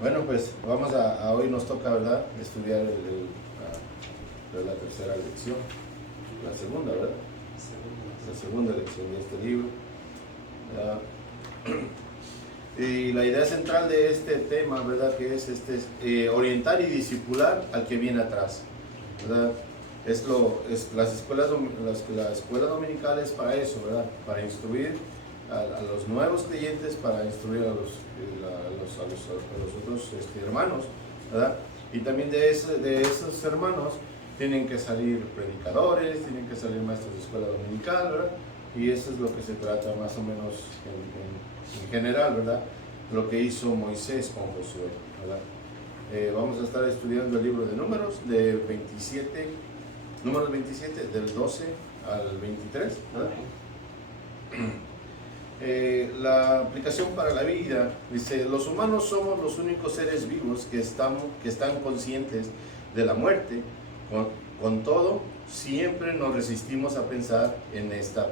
Bueno, pues vamos a hoy nos toca, ¿verdad? Estudiar la tercera lección, la segunda, ¿verdad? La segunda lección de este libro. Y la idea central de este tema, ¿verdad? Que es orientar y discipular al que viene atrás, ¿verdad? Las escuelas, la escuela dominical es para eso, ¿verdad? Para instruir a los nuevos creyentes, para instruir a los otros hermanos, ¿verdad? Y también de esos hermanos tienen que salir predicadores, tienen que salir maestros de escuela dominical, ¿verdad? Y eso es lo que se trata más o menos en general, ¿verdad? Lo que hizo Moisés con Josué, ¿verdad? Vamos a estar estudiando el libro de Números, números 27, del 12 al 23, ¿verdad? La aplicación para la vida dice: los humanos somos los únicos seres vivos que están conscientes de la muerte. Con todo, siempre nos resistimos a pensar en esta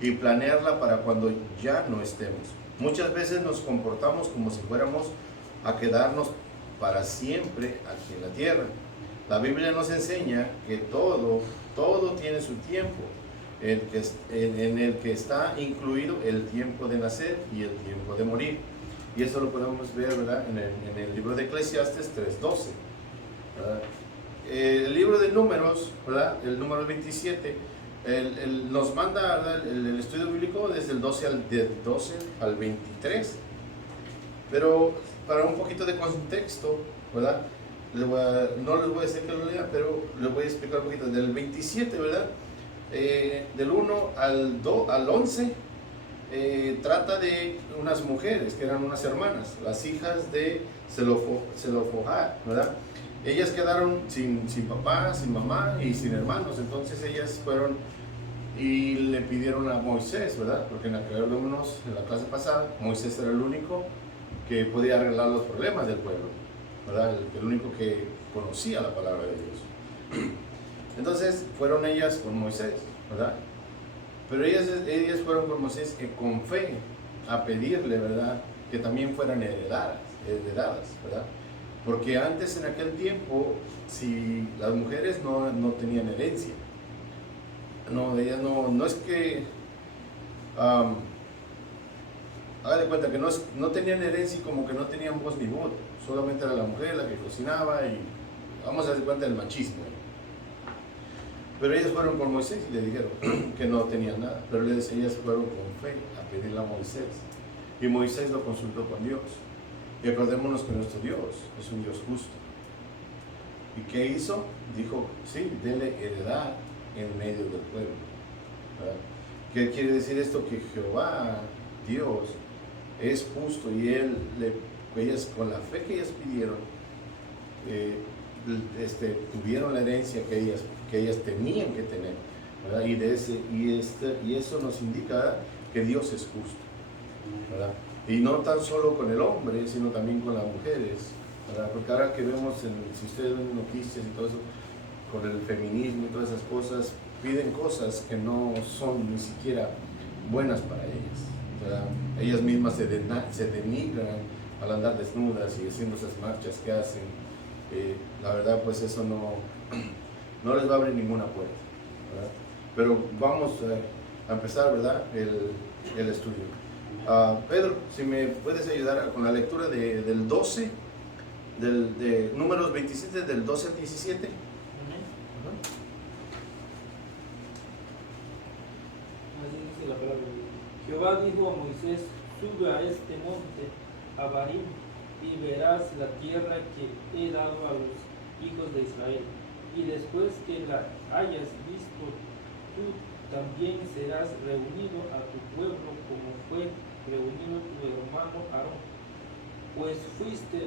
y planearla para cuando ya no estemos. Muchas veces nos comportamos como si fuéramos a quedarnos para siempre aquí en la tierra. La Biblia nos enseña que todo tiene su tiempo, en el que está incluido el tiempo de nacer y el tiempo de morir. Y eso lo podemos ver, ¿verdad? En el libro de Eclesiastes 3:12. El libro de Números, ¿verdad? El número 27, nos manda, ¿verdad? El estudio bíblico desde el 12 al 23. Pero para un poquito de contexto, ¿verdad? No les voy a decir que lo lea, pero les voy a explicar un poquito. Del 27, ¿verdad? Del 1 al 11, trata de unas mujeres que eran unas hermanas, las hijas de Zelofehad, ¿verdad? Ellas quedaron sin papá, sin mamá y sin hermanos. Entonces ellas fueron y le pidieron a Moisés, ¿verdad? Porque en la clase pasada, Moisés era el único que podía arreglar los problemas del pueblo, ¿verdad? El único que conocía la palabra de Dios. Entonces fueron ellas con Moisés, ¿verdad? Pero ellas fueron con Moisés con fe a pedirle, ¿verdad? Que también fueran heredadas, ¿verdad? Porque antes, en aquel tiempo, si las mujeres no tenían herencia, ellas no es que, haga de cuenta que no tenían herencia y como que no tenían voz ni voto, solamente era la mujer la que cocinaba y vamos a dar cuenta del machismo. Pero ellas fueron con Moisés y le dijeron que no tenían nada, pero ellas fueron con fe a pedirle a Moisés, y Moisés lo consultó con Dios. Y acordémonos que nuestro Dios es un Dios justo. ¿Y qué hizo? Dijo: sí, denle heredad en medio del pueblo, ¿verdad? ¿Qué quiere decir esto? Que Jehová, Dios, es justo, y ellas, con la fe que ellas pidieron, tuvieron la herencia que ellas tenían que tener, ¿verdad? Y eso nos indica que Dios es justo, ¿verdad? Y no tan solo con el hombre, sino también con las mujeres, ¿verdad? Porque ahora que vemos, si ustedes ven noticias y todo eso, con el feminismo y todas esas cosas, piden cosas que no son ni siquiera buenas para ellas, ¿verdad? Ellas mismas se denigran al andar desnudas y haciendo esas marchas que hacen. La verdad, pues eso no les va a abrir ninguna puerta, ¿verdad? Pero vamos a empezar, ¿verdad? El estudio. Pedro, si me puedes ayudar con la lectura del 12, de Números 27, del 12 al 17. Así dice la palabra de Dios. Jehová dijo a Moisés: sube a este monte, a Abarim, y verás la tierra que he dado a los hijos de Israel. Y después que la hayas visto, tú también serás reunido a tu pueblo como fue reunido tu hermano Aarón, pues fuiste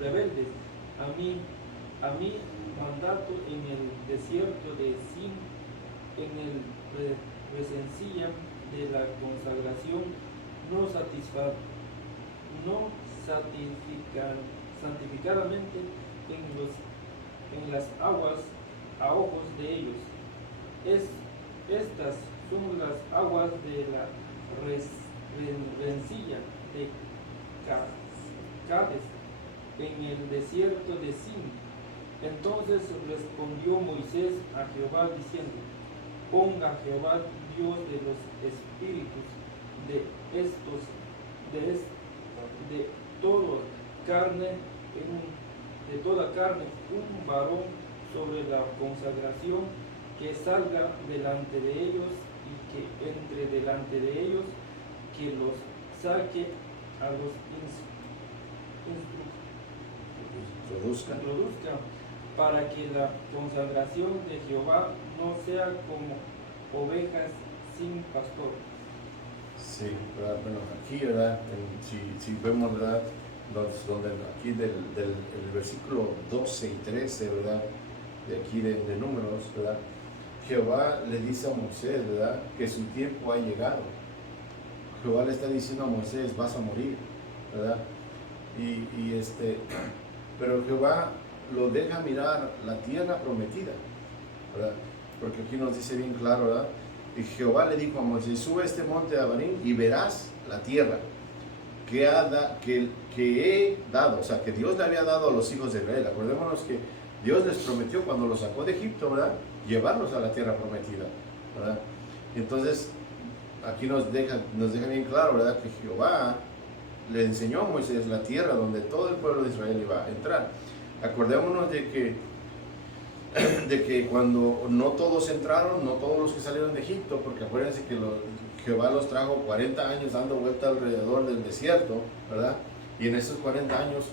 rebeldes a mi mandato en el desierto de Sin, en el presencia de la consagración, santificadamente en las aguas a ojos de ellos. Estas son las aguas de la rencilla de Cades en el desierto de Sin. Entonces respondió Moisés a Jehová diciendo: ponga Jehová Dios de los espíritus de toda carne de toda carne un varón sobre la consagración, que salga delante de ellos y que entre delante de ellos, que los saque a los introduzca, para que la consagración de Jehová no sea como ovejas sin pastor. Sí, ¿verdad? Bueno, aquí, ¿verdad? Si vemos, ¿verdad? Donde aquí del versículo 12 y 13, ¿verdad? De aquí de Números, ¿verdad? Jehová le dice a Moisés, ¿verdad? Que su tiempo ha llegado. Jehová le está diciendo a Moisés: vas a morir, ¿verdad? Pero Jehová lo deja mirar la tierra prometida, ¿verdad? Porque aquí nos dice bien claro, ¿verdad? Y Jehová le dijo a Moisés: sube a este monte de Abarim y verás la tierra que he dado, o sea, que Dios le había dado a los hijos de Israel. Acordémonos que Dios les prometió cuando los sacó de Egipto, ¿verdad? Llevarlos a la tierra prometida, ¿verdad? Entonces, aquí nos deja bien claro, ¿verdad? Que Jehová le enseñó a Moisés la tierra donde todo el pueblo de Israel iba a entrar. Acordémonos de que cuando no todos entraron, no todos los que salieron de Egipto, porque acuérdense que Jehová los trajo 40 años dando vuelta alrededor del desierto, ¿verdad? Y en esos 40 años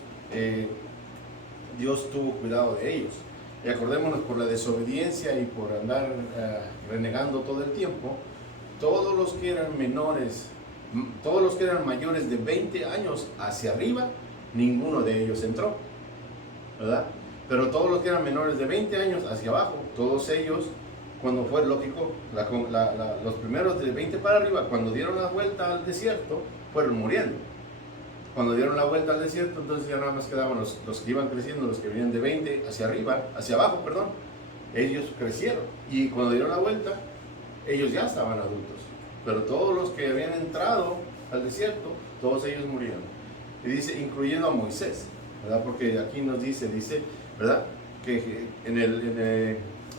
Dios tuvo cuidado de ellos. Y acordémonos, por la desobediencia y por andar renegando todo el tiempo, todos los que eran menores, todos los que eran mayores de 20 años hacia arriba, ninguno de ellos entró, ¿verdad? Pero todos los que eran menores de 20 años hacia abajo, todos ellos, cuando fue lógico, los primeros de 20 para arriba, cuando dieron la vuelta al desierto, fueron muriendo. Cuando dieron la vuelta al desierto, entonces ya nada más quedaban los que iban creciendo, los que venían de 20 hacia arriba, hacia abajo, perdón. Ellos crecieron. Y cuando dieron la vuelta, ellos ya estaban adultos. Pero todos los que habían entrado al desierto, todos ellos murieron. Y dice, incluyendo a Moisés, ¿verdad? Porque aquí nos dice, ¿verdad? Que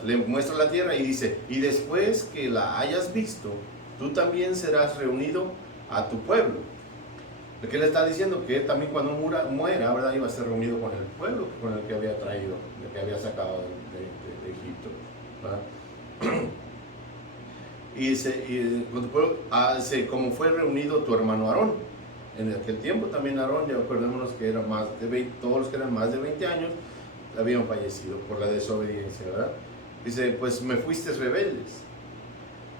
le muestra la tierra y dice: y después que la hayas visto, tú también serás reunido a tu pueblo. ¿Qué le está diciendo? Que él también cuando muera, ¿verdad? Iba a ser reunido con el pueblo con el que había traído, el que había sacado de Egipto, ¿verdad? Y dice, como fue reunido tu hermano Aarón. En aquel tiempo también Aarón, ya acordémonos que era más de 20, todos los que eran más de 20 años habían fallecido por la desobediencia, ¿verdad? Dice, pues me fuiste rebeldes.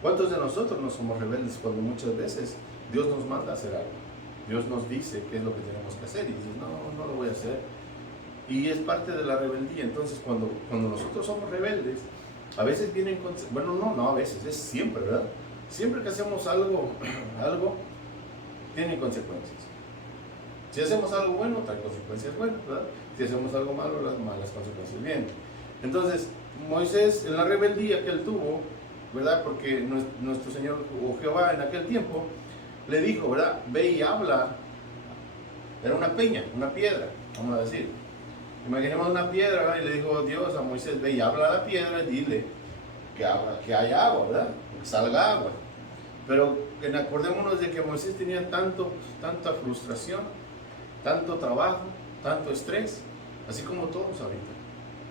¿Cuántos de nosotros no somos rebeldes cuando muchas veces Dios nos manda a hacer algo? Dios nos dice qué es lo que tenemos que hacer y dices, no lo voy a hacer. Y es parte de la rebeldía. Entonces cuando nosotros somos rebeldes, a veces vienen, no a veces, es siempre, ¿verdad? Siempre que hacemos algo tiene consecuencias. Si hacemos algo bueno, trae consecuencias buenas, ¿verdad? Si hacemos algo malo, las malas consecuencias vienen. Entonces, Moisés, en la rebeldía que él tuvo, ¿verdad? Porque nuestro Señor o Jehová en aquel tiempo le dijo, ¿verdad? Ve y habla. Era una peña, una piedra, vamos a decir. Imaginemos una piedra, ¿verdad? Y le dijo Dios a Moisés: ve y habla a la piedra y dile que haya agua, ¿verdad? Que salga agua. Pero acordémonos de que Moisés tenía tanta frustración, tanto trabajo, tanto estrés, así como todos ahorita.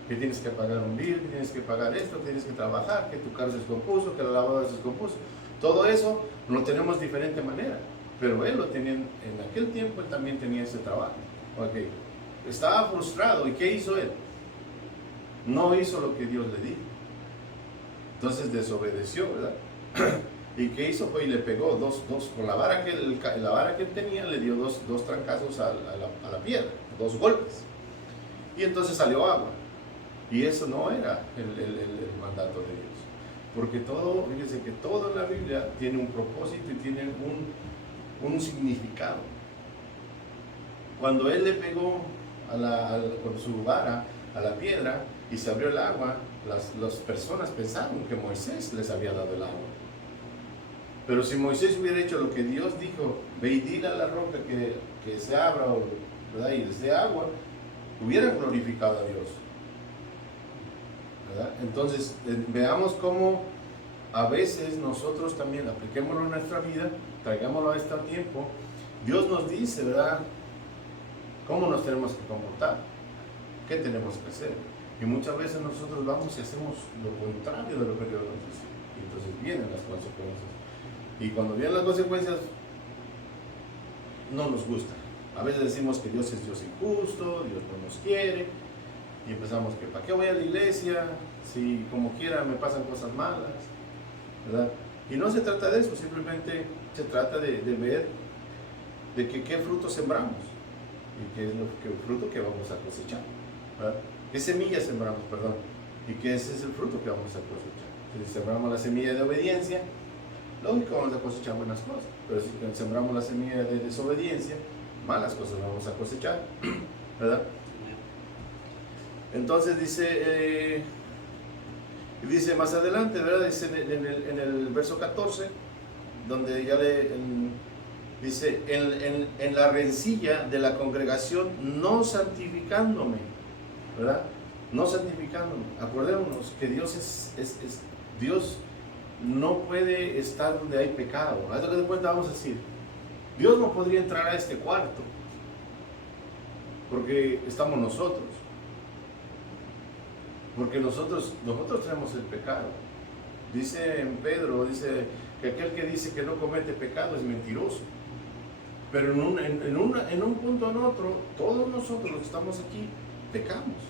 Que tienes que pagar un bill, que tienes que pagar esto, que tienes que trabajar, que tu carro se descompuso, que la lavadora se descompuso. Todo eso lo tenemos de diferente manera. Pero él lo tenía, en aquel tiempo él también tenía ese trabajo. Okay. Estaba frustrado. ¿Y qué hizo él? No hizo lo que Dios le dijo. Entonces desobedeció, ¿verdad? ¿Y qué hizo? Pues le pegó con la vara que él tenía, le dio dos trancazos a la piedra, 2 golpes. Y entonces salió agua. Y eso no era el mandato de Dios. Porque fíjense que todo en la Biblia tiene un propósito y tiene un significado. Cuando él le pegó con su vara a la piedra y se abrió el agua, las personas pensaron que Moisés les había dado el agua. Pero si Moisés hubiera hecho lo que Dios dijo, ve y dile a la roca que se abra, ¿verdad? Y les dé agua, hubieran glorificado a Dios, ¿verdad? Entonces, veamos cómo a veces nosotros también apliquémoslo en nuestra vida, traigámoslo a este tiempo. Dios nos dice, ¿verdad?, cómo nos tenemos que comportar, qué tenemos que hacer. Y muchas veces nosotros vamos y hacemos lo contrario de lo que Dios nos dice. Y entonces vienen las consecuencias. Y cuando vienen las consecuencias, no nos gusta. A veces decimos que Dios es Dios injusto, Dios no nos quiere. Y empezamos que, ¿para qué voy a la iglesia? Si como quiera me pasan cosas malas, ¿verdad? Y no se trata de eso, simplemente se trata de ver de que qué fruto sembramos y qué es el fruto que vamos a cosechar, ¿verdad? ¿Qué semilla sembramos, perdón? Y que ese es el fruto que vamos a cosechar. Si sembramos la semilla de obediencia, lógico, vamos a cosechar buenas cosas. Pero si sembramos la semilla de desobediencia, malas cosas vamos a cosechar, ¿verdad? Entonces dice más adelante, ¿verdad? Dice en el verso 14, donde ya dice, en la rencilla de la congregación, no santificándome, ¿verdad? No santificándome. Acordémonos que Dios Dios no puede estar donde hay pecado. A lo que de cuenta vamos a decir, Dios no podría entrar a este cuarto, porque estamos nosotros. Porque nosotros tenemos el pecado. Dice en Pedro, dice que aquel que dice que no comete pecado es mentiroso. Pero en un punto o en otro, todos nosotros los que estamos aquí, pecamos.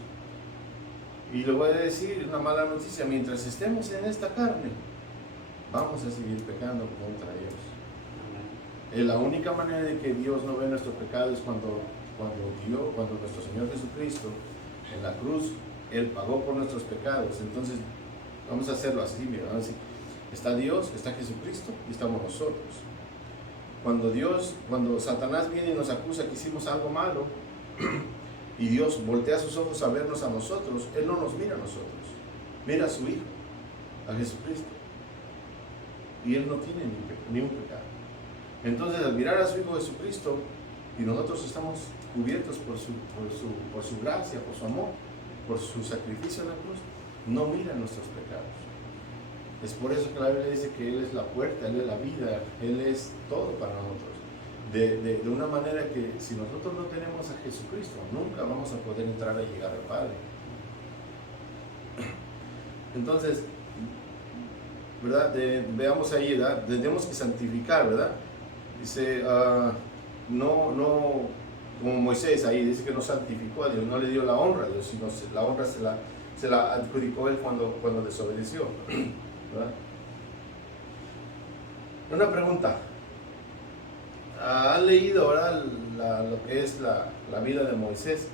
Y le voy a decir una mala noticia, mientras estemos en esta carne, vamos a seguir pecando contra Dios. La única manera de que Dios no ve nuestro pecado es cuando nuestro Señor Jesucristo en la cruz, Él pagó por nuestros pecados. Entonces vamos a hacerlo así, mira, vamos a decir, está Dios, está Jesucristo y estamos nosotros. Cuando Satanás viene y nos acusa que hicimos algo malo y Dios voltea sus ojos a vernos a nosotros, Él no nos mira a nosotros, mira a su Hijo, a Jesucristo, y Él no tiene ni un pecado. Entonces, al mirar a su Hijo Jesucristo, y nosotros estamos cubiertos por su gracia, por su amor, por su sacrificio en la cruz, no mira nuestros pecados. Es por eso que la Biblia dice que Él es la puerta, Él es la vida, Él es todo para nosotros. De una manera que si nosotros no tenemos a Jesucristo, nunca vamos a poder entrar a llegar al Padre. Entonces, ¿verdad? Veamos ahí, ¿verdad? Tenemos que santificar, ¿verdad? Dice, no, como Moisés ahí, dice que no santificó a Dios, no le dio la honra a Dios, sino la honra se la adjudicó Él cuando desobedeció, ¿verdad? Una pregunta. ¿Han leído, ¿verdad? Lo que es la vida de Moisés?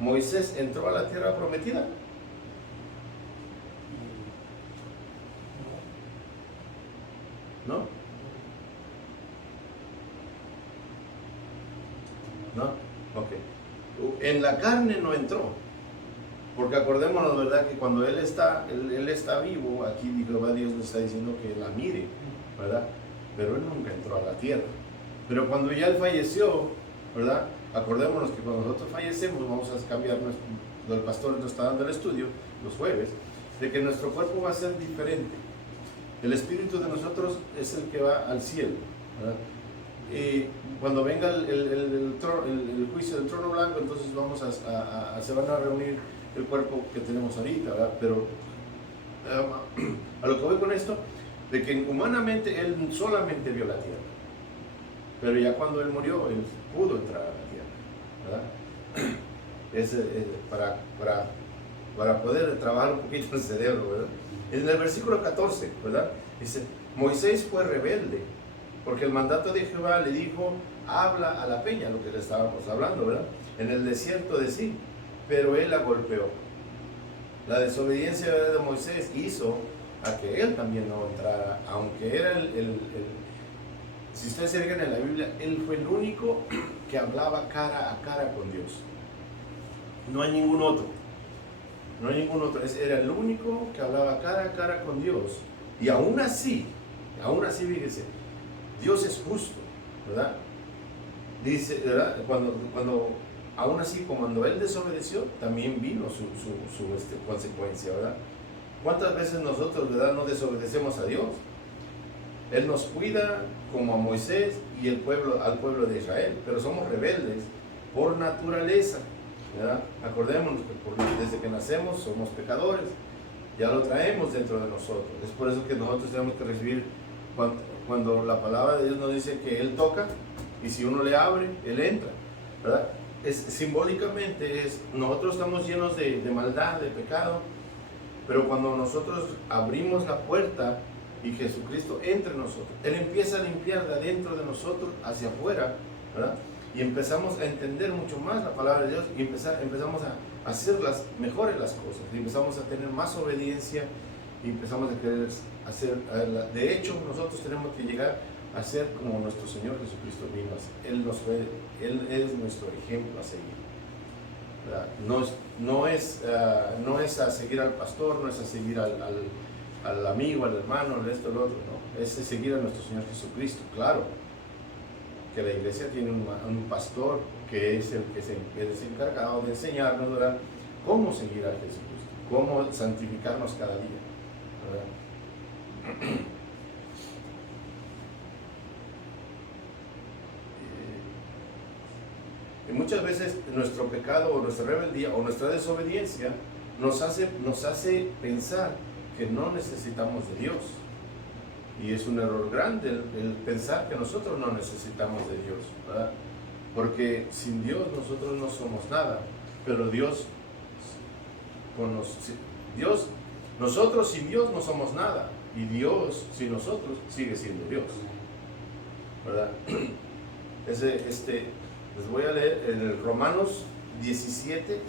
¿Moisés entró a la tierra prometida? ¿No? ¿No? Ok. En la carne no entró. Porque acordémonos, ¿verdad? Que cuando Él está vivo, aquí Jehová Dios nos está diciendo que la mire, ¿verdad? Pero Él nunca entró a la tierra. Pero cuando ya Él falleció, ¿verdad? Acordémonos que cuando nosotros fallecemos, vamos a cambiar, el pastor nos está dando el estudio los jueves, de que nuestro cuerpo va a ser diferente. El espíritu de nosotros es el que va al cielo, ¿verdad? Y cuando venga el juicio del trono blanco, entonces se van a reunir el cuerpo que tenemos ahorita, ¿verdad? Pero a lo que voy con esto, de que humanamente Él solamente vio la tierra. Pero ya cuando Él murió, Él pudo entrar a la tierra, ¿verdad? Para poder trabajar un poquito el cerebro, ¿verdad? En el versículo 14, ¿verdad? Dice, Moisés fue rebelde, porque el mandato de Jehová le dijo, habla a la peña, lo que le estábamos hablando, ¿verdad? En el desierto de sí, pero él la golpeó. La desobediencia de Moisés hizo a que él también no entrara, aunque era si ustedes se fijan en la Biblia, él fue el único que hablaba cara a cara con Dios. No hay ningún otro. Era el único que hablaba cara a cara con Dios. Y aún así, aún así, fíjese, Dios es justo, ¿verdad? Dice, ¿verdad? Cuando aún así, cuando Él desobedeció, también vino su consecuencia, ¿verdad? ¿Cuántas veces nosotros, ¿verdad?, no desobedecemos a Dios? Él nos cuida como a Moisés y al pueblo de Israel, pero somos rebeldes por naturaleza, ¿verdad? Acordémonos que desde que nacemos somos pecadores, ya lo traemos dentro de nosotros. Es por eso que nosotros tenemos que recibir, cuando la palabra de Dios nos dice que Él toca, y si uno le abre, Él entra, ¿verdad? Simbólicamente nosotros estamos llenos de maldad, de pecado, pero cuando nosotros abrimos la puerta y Jesucristo entra en nosotros, Él empieza a limpiar de adentro de nosotros hacia afuera, ¿verdad? Y empezamos a entender mucho más la palabra de Dios y empezamos a hacer mejores las cosas, y empezamos a tener más obediencia y empezamos a querer hacer. De hecho, nosotros tenemos que llegar a ser como nuestro Señor Jesucristo vino a ser. Él es nuestro ejemplo a seguir, ¿verdad? No es a seguir al pastor, no es a seguir al amigo, al hermano, al esto, al otro, no. Es seguir a nuestro Señor Jesucristo. Claro que la iglesia tiene un pastor que es el que es encargado de enseñarnos, ¿verdad?, cómo seguir a Jesucristo, cómo santificarnos cada día, ¿verdad? Y muchas veces nuestro pecado o nuestra rebeldía o nuestra desobediencia nos hace pensar que no necesitamos de Dios. Y es un error grande el pensar que nosotros no necesitamos de Dios, ¿verdad? Porque sin Dios nosotros no somos nada, pero nosotros sin Dios no somos nada, y Dios sin nosotros sigue siendo Dios, ¿verdad? Les voy a leer en el Romanos 7,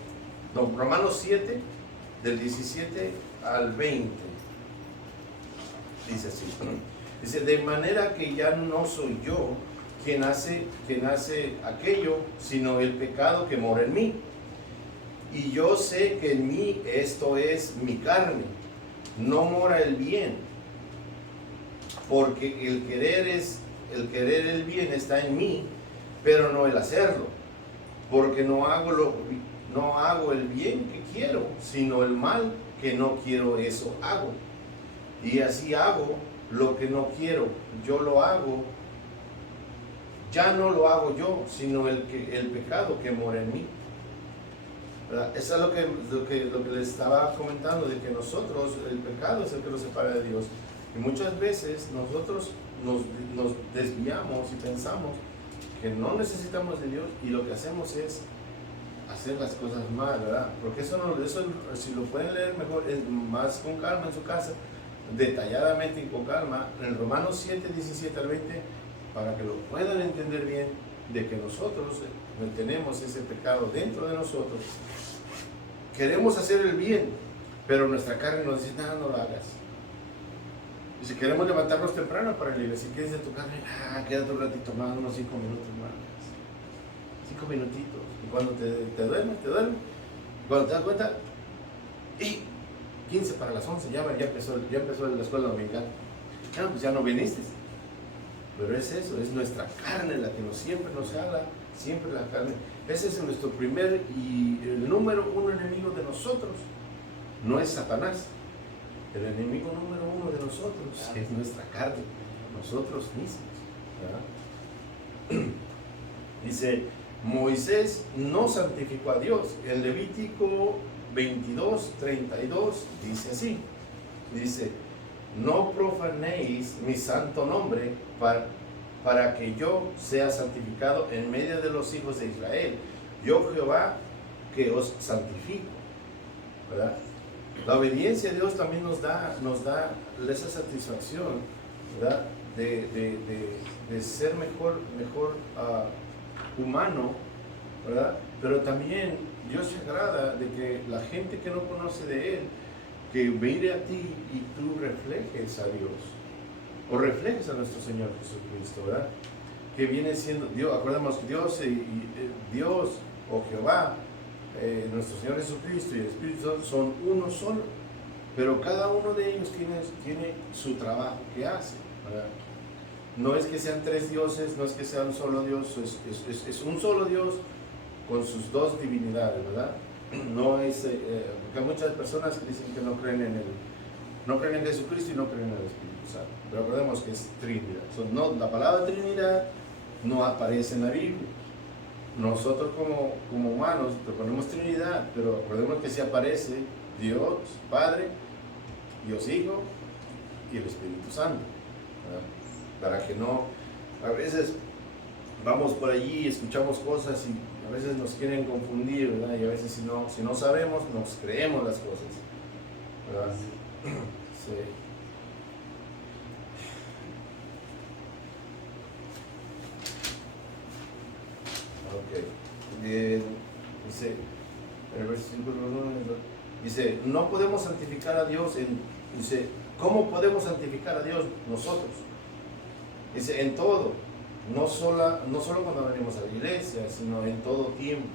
del 17 al 20. Dice así, dice: de manera que ya no soy yo quien hace aquello, sino el pecado que mora en mí. Y yo sé que en mí, esto es mi carne, no mora el bien, porque el querer el bien está en mí, pero no el hacerlo, porque no hago el bien que quiero, sino el mal que no quiero, eso hago. Y así hago lo que no quiero, yo lo hago, ya no lo hago yo, sino el pecado que mora en mí, ¿verdad? Eso es lo que les estaba comentando, de que nosotros, el pecado es el que nos separa de Dios. Y muchas veces nosotros nos desviamos y pensamos que no necesitamos de Dios, y lo que hacemos es hacer las cosas mal, ¿verdad? Porque eso si lo pueden leer mejor, es más con calma en su casa, detalladamente y con calma, en Romanos 7, 17 al 20, para que lo puedan entender bien, de que nosotros tenemos ese pecado dentro de nosotros. Queremos hacer el bien, pero nuestra carne nos dice: nada, no lo hagas. Y si queremos levantarnos temprano para la iglesia, si quieres de tu carne, quédate un ratito más, unos 5 minutos más, 5 minutitos, y cuando te duermes, cuando te das cuenta, y 15 para las 11, ya empezó la escuela dominical. Pues ya no viniste. Pero es eso, es nuestra carne la que siempre nos jala, siempre la carne. Ese es nuestro primer y el número uno enemigo de nosotros. No es Satanás. El enemigo número uno de nosotros es nuestra carne, nosotros mismos, ¿verdad? Dice, Moisés no santificó a Dios. En Levítico 22, 32 dice así, dice: no profanéis mi santo nombre para que yo sea santificado en medio de los hijos de Israel. Yo, Jehová, que os santifico, ¿verdad? La obediencia a Dios también nos da esa satisfacción, ¿verdad? De ser mejor humano, ¿verdad? Pero también Dios se agrada de que la gente que no conoce de Él, que mire a ti y tú reflejes a Dios, o reflejes a nuestro Señor Jesucristo, ¿verdad? Que viene siendo Dios. Acordemos que Dios o Jehová, nuestro Señor Jesucristo y el Espíritu Santo son uno solo, pero cada uno de ellos tiene su trabajo que hace, ¿verdad? No es que sean tres dioses, no es que sea un solo Dios, es un solo Dios con sus dos divinidades, ¿verdad? No es, porque hay muchas personas que dicen que no creen en Jesucristo y no creen en el Espíritu Santo. Pero recordemos que es Trinidad. La palabra Trinidad no aparece en la Biblia. Nosotros como humanos ponemos Trinidad, pero recordemos que sí aparece Dios Padre, Dios Hijo y el Espíritu Santo, ¿verdad? Para que no, a veces vamos por allí y escuchamos cosas y a veces nos quieren confundir, ¿verdad? Y a veces si no sabemos, nos creemos las cosas, ¿verdad? Sí. Ok. Dice, el versículo 1 dice, no podemos santificar a Dios dice, ¿cómo podemos santificar a Dios nosotros? Dice, en todo, no solo cuando venimos a la iglesia, sino en todo tiempo,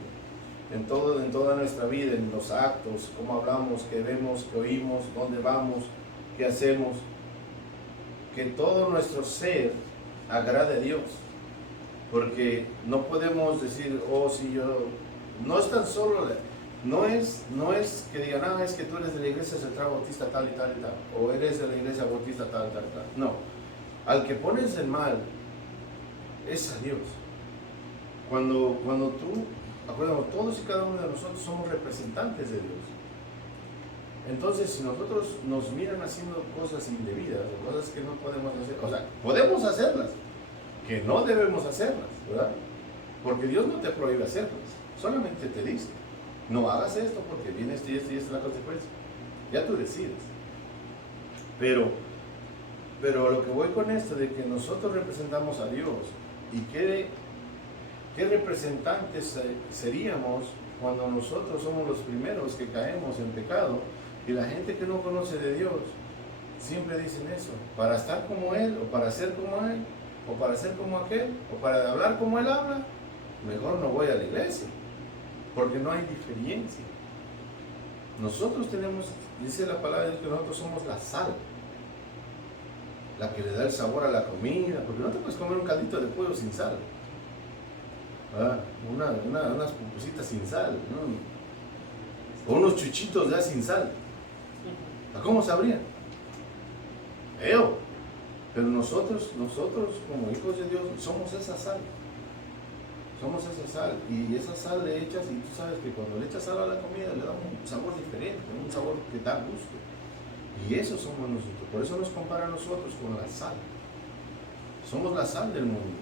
en toda nuestra vida, en los actos, cómo hablamos, qué vemos, qué oímos, dónde vamos, qué hacemos, que todo nuestro ser agrade a Dios, porque no podemos decir, oh, si yo, no es tan solo, no es que digan, es que tú eres de la iglesia central bautista tal y tal y tal, o eres de la iglesia bautista tal y tal y tal, no. Al que pones el mal es a Dios. Cuando tú, acuérdate, todos y cada uno de nosotros somos representantes de Dios. Entonces, si nosotros nos miran haciendo cosas indebidas, o cosas que no podemos hacer, o sea, podemos hacerlas, que no debemos hacerlas, ¿verdad? Porque Dios no te prohíbe hacerlas, solamente te dice, no hagas esto porque viene esto y esto y esta es la consecuencia. Ya tú decides. Pero a lo que voy con esto de que nosotros representamos a Dios y qué representantes seríamos cuando nosotros somos los primeros que caemos en pecado y la gente que no conoce de Dios siempre dicen eso, para estar como Él o para ser como Él o para ser como aquel o para hablar como Él habla, mejor no voy a la iglesia porque no hay diferencia. Nosotros tenemos, dice la palabra de Dios, que nosotros somos la sal, la que le da el sabor a la comida, porque no te puedes comer un caldito de pollo sin sal, unas pupusitas sin sal, ¿no? O unos chuchitos ya sin sal. ¿Cómo sabrían? Pero nosotros como hijos de Dios somos esa sal. Somos esa sal, y esa sal le echas, y tú sabes que cuando le echas sal a la comida le da un sabor diferente, un sabor que da gusto. Y eso somos nosotros, por eso nos compara a nosotros con la sal. Somos la sal del mundo,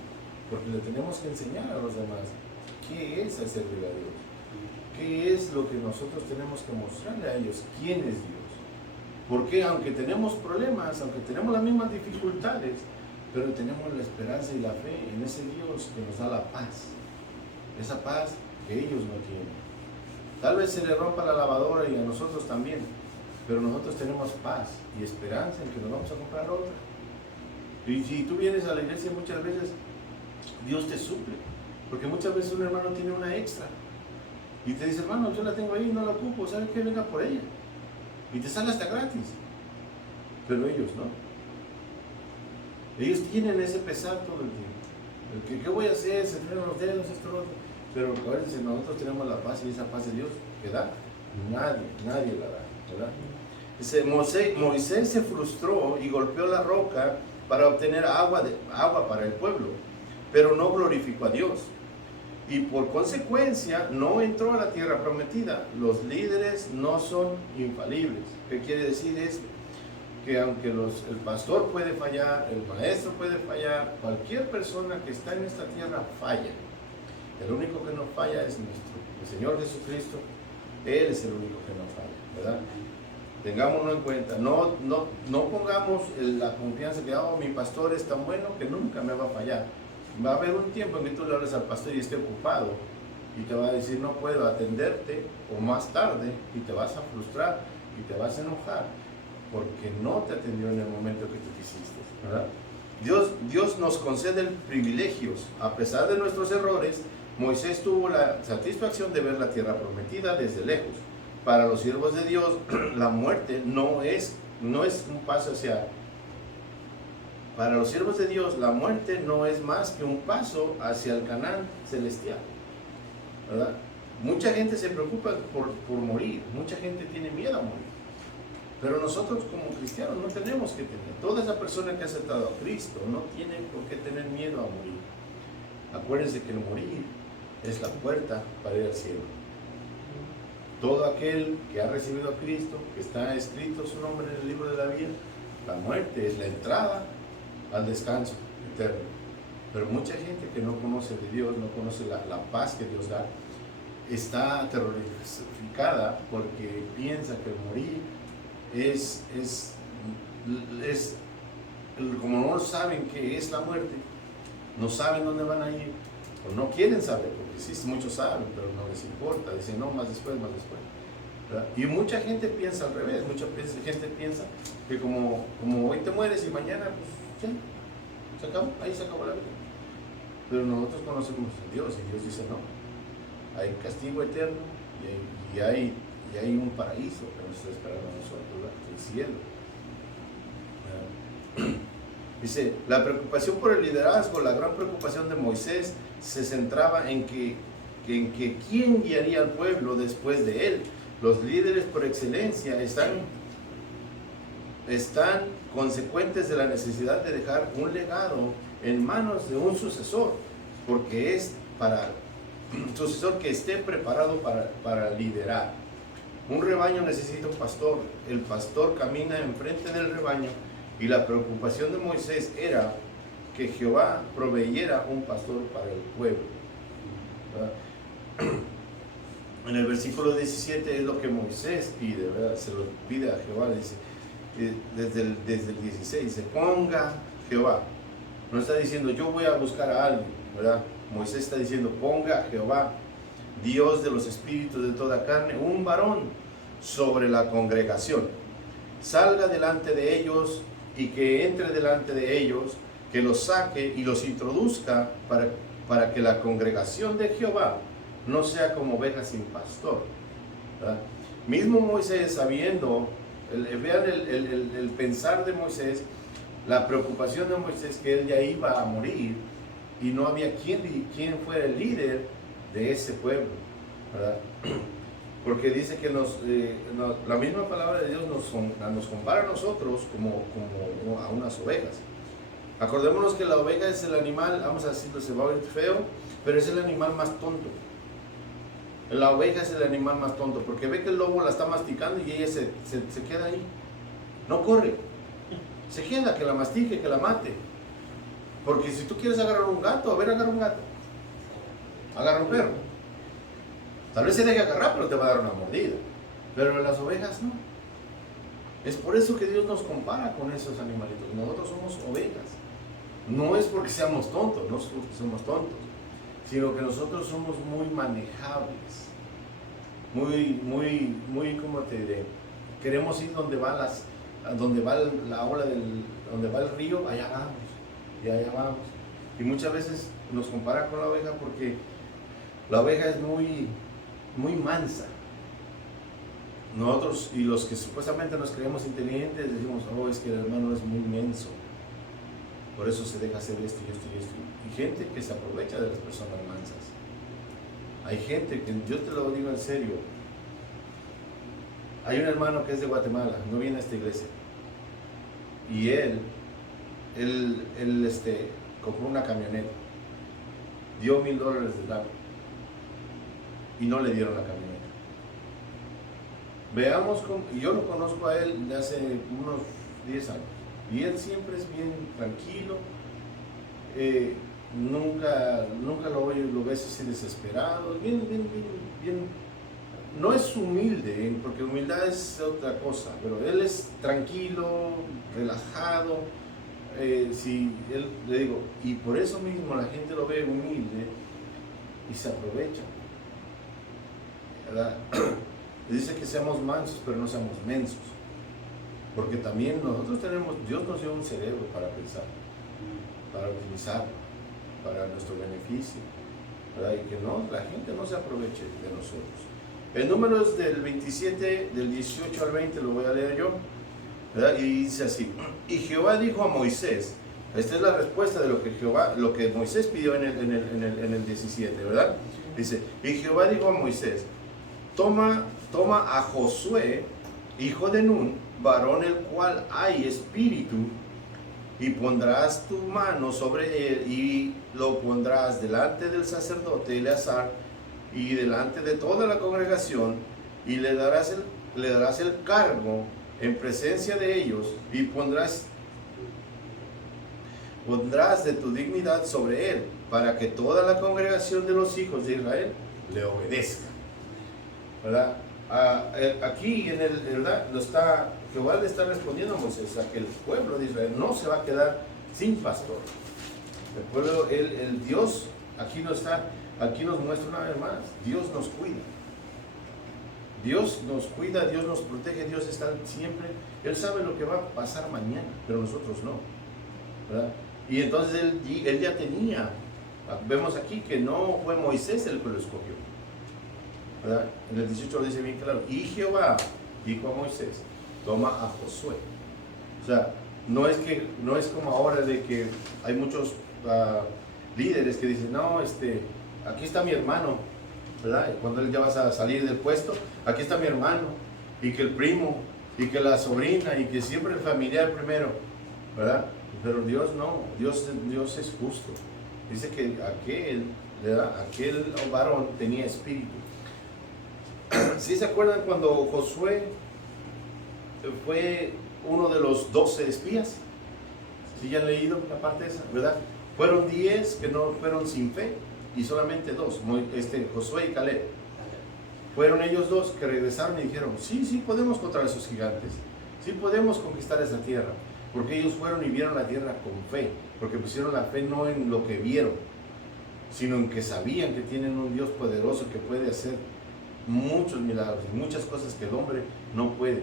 porque le tenemos que enseñar a los demás qué es servir a Dios, qué es lo que nosotros tenemos que mostrarle a ellos, quién es Dios. Porque aunque tenemos problemas, aunque tenemos las mismas dificultades, pero tenemos la esperanza y la fe en ese Dios que nos da la paz, esa paz que ellos no tienen. Tal vez se le rompa la lavadora y a nosotros también, pero nosotros tenemos paz y esperanza en que nos vamos a comprar otra. Y si tú vienes a la iglesia muchas veces, Dios te suple, porque muchas veces un hermano tiene una extra y te dice, hermano, yo la tengo ahí, no la ocupo, ¿sabes qué? Venga por ella. Y te sale hasta gratis, pero ellos no. Ellos tienen ese pesar todo el tiempo. ¿Qué voy a hacer? Se frenan los dedos, esto, lo otro. Pero acuérdense, nosotros tenemos la paz y esa paz de Dios que da, nadie la da, ¿verdad? Dice, Moisés se frustró y golpeó la roca para obtener agua para el pueblo, pero no glorificó a Dios. Y por consecuencia no entró a la tierra prometida. Los líderes no son infalibles. ¿Qué quiere decir esto? Que aunque el pastor puede fallar, el maestro puede fallar, cualquier persona que está en esta tierra falla. El único que no falla es el Señor Jesucristo. Él es el único que no falla, ¿verdad? Tengámoslo en cuenta. No pongamos la confianza que mi pastor es tan bueno que nunca me va a fallar. Va a haber un tiempo en que tú le hables al pastor y esté ocupado y te va a decir no puedo atenderte, o más tarde, y te vas a frustrar y te vas a enojar porque no te atendió en el momento que tú quisiste, ¿verdad? Dios nos concede privilegios. A pesar de nuestros errores, Moisés tuvo la satisfacción de ver la tierra prometida desde lejos. Para los siervos de Dios, la muerte no es un paso para los siervos de Dios, la muerte no es más que un paso hacia el Canaán celestial, ¿verdad? Mucha gente se preocupa por morir, mucha gente tiene miedo a morir, pero nosotros como cristianos no tenemos que tener. Toda esa persona que ha aceptado a Cristo no tiene por qué tener miedo a morir. Acuérdense que el morir es la puerta para ir al cielo. Todo aquel que ha recibido a Cristo, que está escrito su nombre en el libro de la vida, la muerte es la entrada al descanso eterno. Pero mucha gente que no conoce de Dios, no conoce la paz que Dios da, está aterrorizada porque piensa que el morir como no saben qué es la muerte, no saben dónde van a ir, o no quieren saber, porque sí, muchos saben, pero no les importa, dicen no, más después, ¿verdad? Y mucha gente piensa al revés, mucha gente piensa que como hoy te mueres y mañana, pues ya, se acabó, ahí se acabó la vida. Pero nosotros conocemos a Dios y Dios dice no, hay castigo eterno y hay un paraíso que nos está esperando a nosotros, ¿verdad? El cielo. Dice, la preocupación por el liderazgo, la gran preocupación de Moisés se centraba en que quién guiaría al pueblo después de él. Los líderes por excelencia están consecuentes de la necesidad de dejar un legado en manos de un sucesor, porque es para un sucesor que esté preparado para liderar. Un rebaño necesita un pastor, el pastor camina enfrente del rebaño, y la preocupación de Moisés era que Jehová proveyera un pastor para el pueblo, ¿verdad? En el versículo 17 es lo que Moisés pide, ¿verdad? Se lo pide a Jehová, dice, desde el 16, dice, ponga Jehová. No está diciendo, yo voy a buscar a alguien, ¿verdad? Moisés está diciendo, ponga Jehová, Dios de los espíritus de toda carne, un varón sobre la congregación. Salga delante de ellos y que entre delante de ellos, que los saque y los introduzca para que la congregación de Jehová no sea como ovejas sin pastor, ¿verdad? Mismo Moisés sabiendo, vean el pensar de Moisés, la preocupación de Moisés que él ya iba a morir y no había quien fuera el líder de ese pueblo, ¿verdad? Porque dice que la misma palabra de Dios nos compara a nosotros como a unas ovejas. Acordémonos que la oveja es el animal, vamos a decirlo, se va a ver feo, pero es el animal más tonto. La oveja es el animal más tonto, porque ve que el lobo la está masticando y ella se queda ahí. No corre. Se queda, que la mastique, que la mate. Porque si tú quieres agarrar un gato, agarra un gato. Agarra un perro. Tal vez se deje agarrar, pero te va a dar una mordida. Pero las ovejas no. Es por eso que Dios nos compara con esos animalitos. Nosotros somos ovejas. No es porque seamos tontos, no es porque somos tontos, sino que nosotros somos muy manejables. Muy, ¿cómo te diré? Queremos ir donde va la ola donde va el río, allá vamos. Y allá vamos. Y muchas veces nos compara con la oveja porque la oveja es muy mansa. Nosotros y los que supuestamente nos creemos inteligentes decimos, oh, es que el hermano es muy menso, por eso se deja hacer esto y esto y esto. Y gente que se aprovecha de las personas mansas. Hay gente que, yo te lo digo en serio, hay un hermano que es de Guatemala, no viene a esta iglesia, y él compró una camioneta, dio $1,000 de down y no le dieron la camioneta. Veamos cómo, y yo lo conozco a él de hace unos 10 años, y él siempre es bien tranquilo, nunca lo ves así desesperado, bien, no es humilde, porque humildad es otra cosa, pero él es tranquilo, relajado, le digo, y por eso mismo la gente lo ve humilde y se aprovecha, ¿verdad? Dice que seamos mansos, pero no seamos mensos, porque también nosotros Dios nos dio un cerebro para pensar, para utilizarlo, para nuestro beneficio, ¿verdad? Y que la gente no se aproveche de nosotros. El número es del 27, del 18 al 20, lo voy a leer yo, ¿verdad? Y dice así: y Jehová dijo a Moisés, Esta es la respuesta de lo que Jehová, lo que Moisés pidió en el 17, ¿verdad? Dice, y Jehová dijo a Moisés, toma a Josué, hijo de Nun, varón el cual hay espíritu, y pondrás tu mano sobre él, y lo pondrás delante del sacerdote Eleazar, y delante de toda la congregación, y le darás el cargo en presencia de ellos, y pondrás de tu dignidad sobre él, para que toda la congregación de los hijos de Israel le obedezca. ¿Verdad? Aquí ¿verdad? Jehová le está respondiendo a Moisés a que el pueblo de Israel no se va a quedar sin pastor. El pueblo, el Dios, aquí nos muestra una vez más, Dios nos cuida. Dios nos cuida, Dios nos protege, Dios está siempre, Él sabe lo que va a pasar mañana, pero nosotros no. ¿Verdad? Y entonces él ya tenía, vemos aquí que no fue Moisés el que lo escogió. ¿Verdad? En el 18 lo dice bien claro, y Jehová dijo a Moisés, toma a Josué. O sea, no es como ahora de que hay muchos líderes que dicen, no, aquí está mi hermano, ¿verdad? Cuando él ya vas a salir del puesto, aquí está mi hermano, y que el primo, y que la sobrina, y que siempre el familiar primero, ¿verdad? Pero Dios no, Dios es justo. Dice que aquel varón tenía espíritu. ¿Sí se acuerdan cuando Josué fue uno de los 12 espías? ¿Sí ya han leído la parte esa, verdad? Fueron 10 que no fueron sin fe y solamente 2, Josué y Caleb. Fueron ellos 2 que regresaron y dijeron, sí podemos contra esos gigantes, sí podemos conquistar esa tierra, porque ellos fueron y vieron la tierra con fe, porque pusieron la fe no en lo que vieron, sino en que sabían que tienen un Dios poderoso que puede hacer muchos milagros y muchas cosas que el hombre no puede.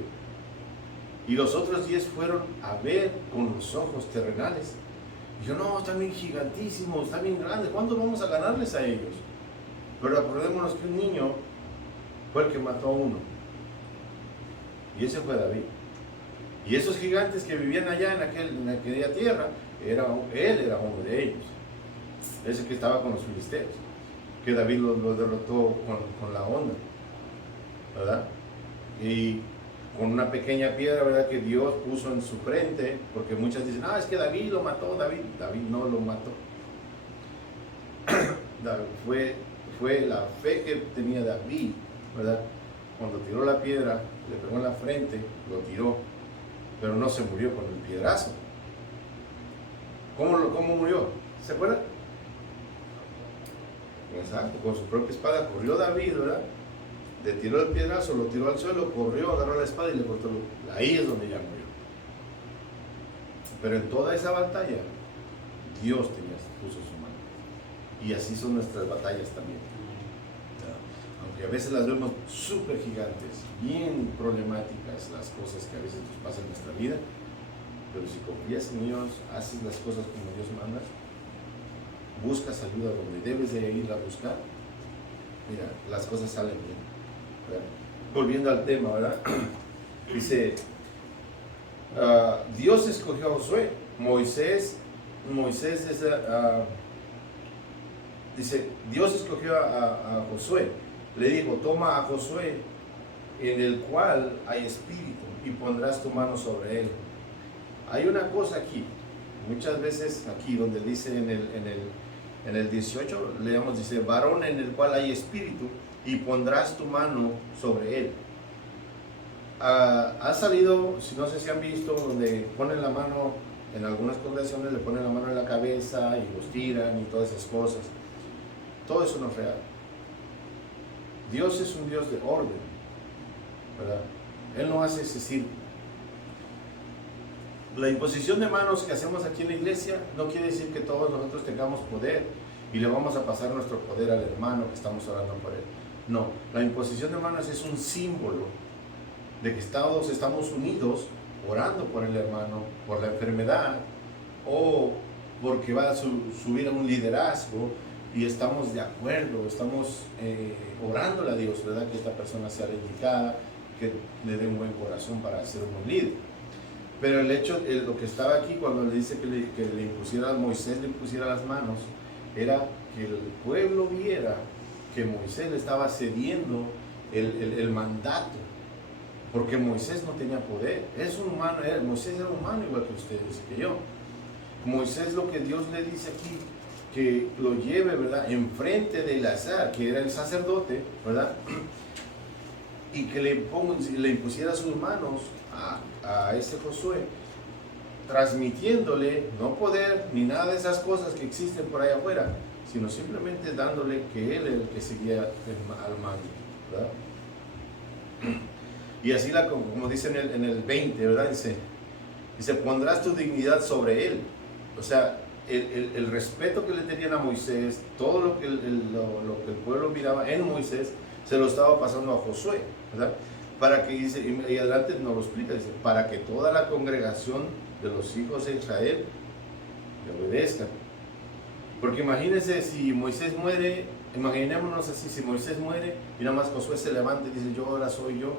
Y los otros 10 fueron a ver con los ojos terrenales. Y yo, no, están bien gigantísimos, están bien grandes, ¿cuándo vamos a ganarles a ellos? Pero acordémonos que un niño fue el que mató a uno. Y ese fue David. Y esos gigantes que vivían allá en aquella tierra, él era uno de ellos. Ese que estaba con los filisteos, que David lo derrotó con la onda, ¿verdad? Y con una pequeña piedra, ¿verdad? Que Dios puso en su frente, porque muchas dicen, es que David lo mató. David no lo mató. Fue la fe que tenía David, ¿verdad? Cuando tiró la piedra, le pegó en la frente, lo tiró, pero no se murió con el piedrazo. ¿Cómo murió? ¿Se acuerdan? Exacto, con su propia espada corrió David, ¿verdad? Le tiró el piedrazo, lo tiró al suelo, corrió, agarró la espada y le cortó. Ahí es donde ya murió. Pero en toda esa batalla, Dios puso su mano. Y así son nuestras batallas también. Aunque a veces las vemos súper gigantes, bien problemáticas las cosas que a veces nos pasan en nuestra vida, pero si confías en Dios, haces las cosas como Dios manda, buscas ayuda donde debes de ir a buscar, mira, las cosas salen bien, ¿verdad? Volviendo al tema, ¿verdad? Dice, Dios escogió a Josué. Moisés dice, Dios escogió a Josué. Le dijo, toma a Josué, en el cual hay espíritu, y pondrás tu mano sobre él. Hay una cosa aquí, muchas veces aquí donde dice en el 18, leemos, dice, varón en el cual hay espíritu, y pondrás tu mano sobre él. Ha salido, si no sé si han visto, donde ponen la mano, en algunas congregaciones le ponen la mano en la cabeza y los tiran y todas esas cosas. Todo eso no es real. Dios es un Dios de orden, ¿verdad? Él no hace ese círculo. La imposición de manos que hacemos aquí en la iglesia no quiere decir que todos nosotros tengamos poder y le vamos a pasar nuestro poder al hermano que estamos orando por él. No, la imposición de manos es un símbolo de que todos estamos unidos orando por el hermano, por la enfermedad, o porque va a subir a un liderazgo y estamos de acuerdo, estamos orándole a Dios, ¿verdad? Que esta persona sea la indicada, que le dé un buen corazón para ser un buen líder. Pero el hecho, lo que estaba aquí cuando le dice que le impusiera, Moisés le impusiera las manos, era que el pueblo viera que Moisés le estaba cediendo el mandato, porque Moisés no tenía poder, es un humano, Moisés era humano igual que ustedes y que yo. Moisés, lo que Dios le dice aquí, que lo lleve, ¿verdad?, enfrente de Eleazar, que era el sacerdote, ¿verdad?, y que le impusiera sus manos a este Josué, transmitiéndole no poder ni nada de esas cosas que existen por allá afuera, sino simplemente dándole que él es el que seguía al mando, ¿verdad? Y así, como dice en el 20, ¿verdad? Dice, pondrás tu dignidad sobre él. O sea, el respeto que le tenían a Moisés, todo lo que el pueblo miraba en Moisés, se lo estaba pasando a Josué, ¿verdad? Para que, dice, y adelante nos lo explica, dice, para que toda la congregación de los hijos de Israel le obedezcan. Porque imagínense si Moisés muere, imaginémonos así, si Moisés muere y nada más Josué se levanta y dice, yo ahora soy yo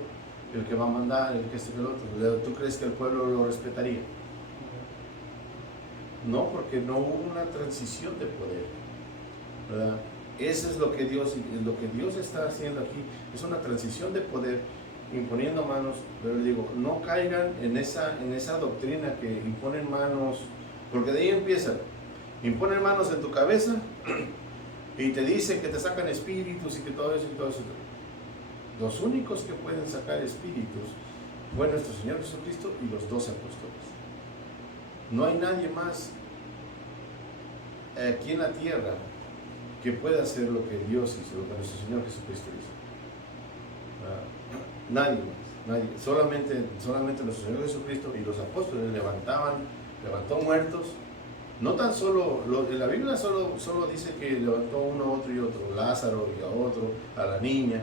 el que va a mandar, el que el otro, ¿tú crees que el pueblo lo respetaría? No, porque no hubo una transición de poder, ¿verdad? Eso es lo que Dios está haciendo aquí, es una transición de poder, imponiendo manos. Pero le digo, no caigan en esa doctrina que imponen manos, porque de ahí empiezan, imponen manos en tu cabeza y te dicen que te sacan espíritus y que todo eso y todo eso. Los únicos que pueden sacar espíritus fue nuestro Señor Jesucristo y los 12 apóstoles. No hay nadie más aquí en la tierra que pueda hacer lo que Dios hizo, lo que nuestro Señor Jesucristo hizo. Nadie más, nadie. Solamente nuestro Señor Jesucristo y los apóstoles levantó muertos. No tan solo, en la Biblia solo dice que levantó uno, otro y otro, Lázaro y a otro, a la niña.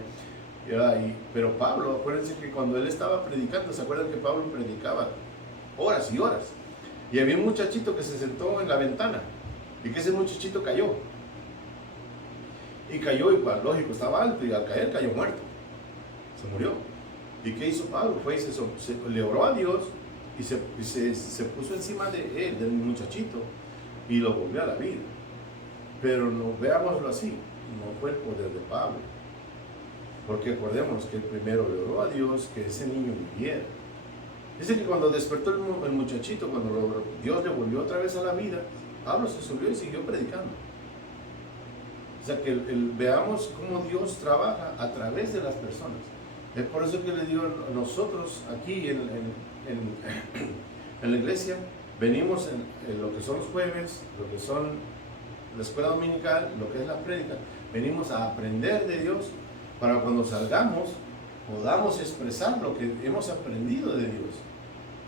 Pero Pablo, acuérdense que cuando él estaba predicando, ¿se acuerdan que Pablo predicaba horas y horas? Y había un muchachito que se sentó en la ventana y que ese muchachito cayó. Y cayó igual, lógico, estaba alto y al caer cayó muerto. Se murió. ¿Y qué hizo Pablo? Fue y le oró a Dios y se puso encima de él, del muchachito, y lo volvió a la vida. Pero no, veámoslo así, no fue el poder de Pablo. Porque acordémonos que él primero le oró a Dios que ese niño viviera. Dice que cuando despertó el muchachito, cuando Dios le volvió otra vez a la vida, Pablo se subió y siguió predicando. O sea que veamos cómo Dios trabaja a través de las personas. Es por eso que le digo, nosotros aquí en la iglesia, venimos en lo que son los jueves, lo que son la escuela dominical, lo que es la prédica, venimos a aprender de Dios para cuando salgamos podamos expresar lo que hemos aprendido de Dios.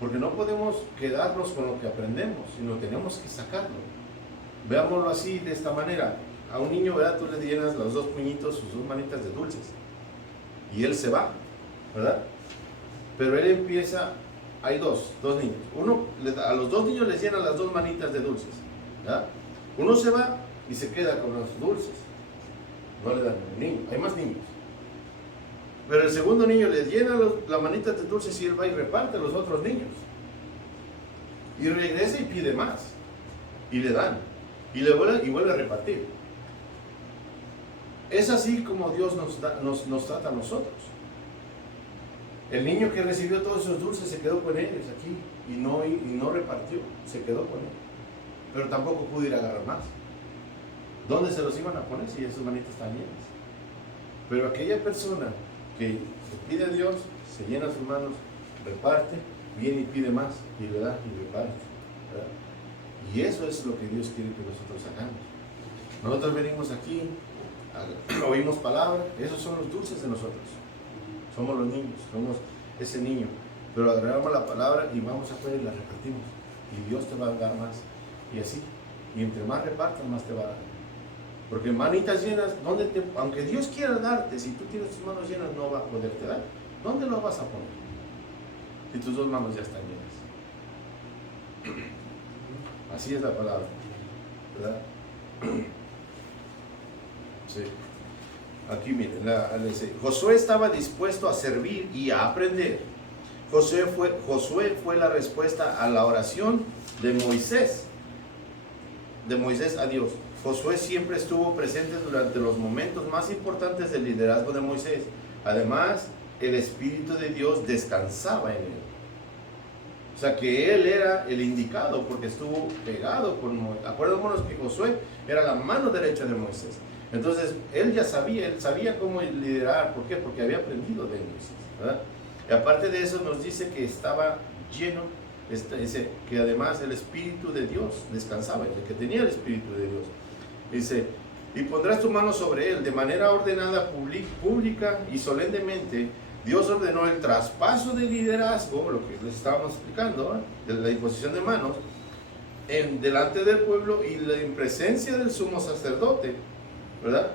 Porque no podemos quedarnos con lo que aprendemos, sino tenemos que sacarlo. Veámoslo así, de esta manera. A un niño, ¿verdad? Tú le llenas los dos puñitos, sus dos manitas de dulces. Y él se va, ¿verdad? Pero él empieza, hay dos niños. A los dos niños les llenan las dos manitas de dulces, ¿verdad? Uno se va y se queda con los dulces. No le dan a un niño, hay más niños. Pero el segundo niño les llena las manitas de dulces y él va y reparte a los otros niños. Y regresa y pide más. Y le dan. Y vuelve a repartir. Es así como Dios nos trata a nosotros. El niño que recibió todos esos dulces se quedó con ellos aquí y no repartió, se quedó con ellos. Pero tampoco pudo ir a agarrar más. ¿Dónde se los iban a poner si esas manitas están llenas? Pero aquella persona que pide a Dios, se llena sus manos, reparte, viene y pide más, y le da y reparte, ¿verdad? Y eso es lo que Dios quiere que nosotros hagamos. Nosotros venimos aquí, oímos palabra, esos son los dulces de nosotros. Somos los niños, somos ese niño. Pero agarramos la palabra y vamos afuera y la repartimos. Y Dios te va a dar más. Y así. Y entre más repartas, más te va a dar. Porque manitas llenas, aunque Dios quiera darte, si tú tienes tus manos llenas, no va a poderte dar. ¿Dónde lo vas a poner? Si tus dos manos ya están llenas. Así es la palabra, ¿verdad? Sí. Aquí miren, Josué estaba dispuesto a servir y a aprender, Josué fue la respuesta a la oración de Moisés a Dios. Josué siempre estuvo presente durante los momentos más importantes del liderazgo de Moisés. Además, el Espíritu de Dios descansaba en él. O sea que él era el indicado porque estuvo pegado con Moisés. Acuérdémonos que Josué era la mano derecha de Moisés. Entonces, él sabía cómo liderar. ¿Por qué? Porque había aprendido de Moisés, ¿verdad? Y aparte de eso nos dice que estaba lleno, dice que además el Espíritu de Dios descansaba, que tenía el Espíritu de Dios. Dice, y pondrás tu mano sobre él de manera ordenada, pública y solemnemente. Dios ordenó el traspaso de liderazgo, lo que les estábamos explicando, de la imposición de manos, delante del pueblo y en presencia del sumo sacerdote, ¿verdad?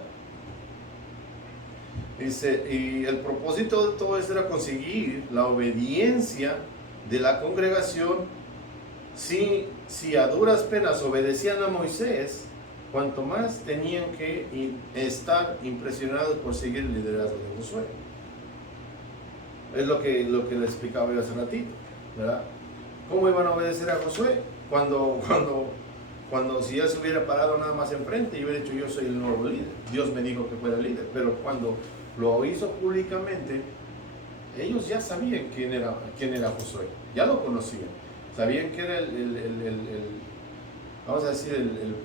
Dice, y el propósito de todo esto era conseguir la obediencia de la congregación. Si a duras penas obedecían a Moisés, cuanto más tenían que estar impresionados por seguir el liderazgo de Josué. Es lo que le explicaba yo hace ratito, ¿verdad? ¿Cómo iban a obedecer a Josué? Cuando si él se hubiera parado nada más enfrente y hubiera dicho yo soy el nuevo líder, Dios me dijo que fuera el líder, pero cuando lo hizo públicamente, ellos ya sabían quién era Josué, ya lo conocían, sabían que era vamos a decir,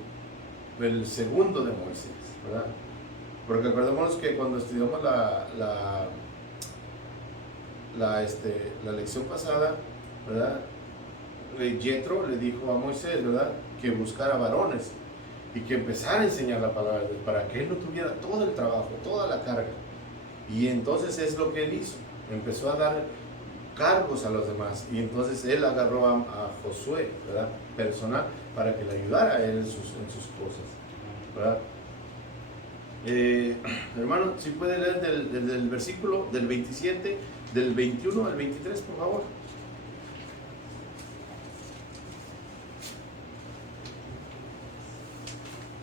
el segundo de Moisés, ¿verdad? Porque acordémonos que cuando estudiamos la lección pasada, ¿verdad? Jethro le dijo a Moisés, ¿verdad?, que buscara varones y que empezara a enseñar la palabra de Dios para que él no tuviera todo el trabajo, toda la carga. Y entonces es lo que él hizo, empezó a dar cargos a los demás, y entonces él agarró a Josué, ¿verdad?, personal, para que le ayudara a él en sus cosas, ¿verdad? Hermano, si puede leer del versículo del 27, del 21 al 23, por favor.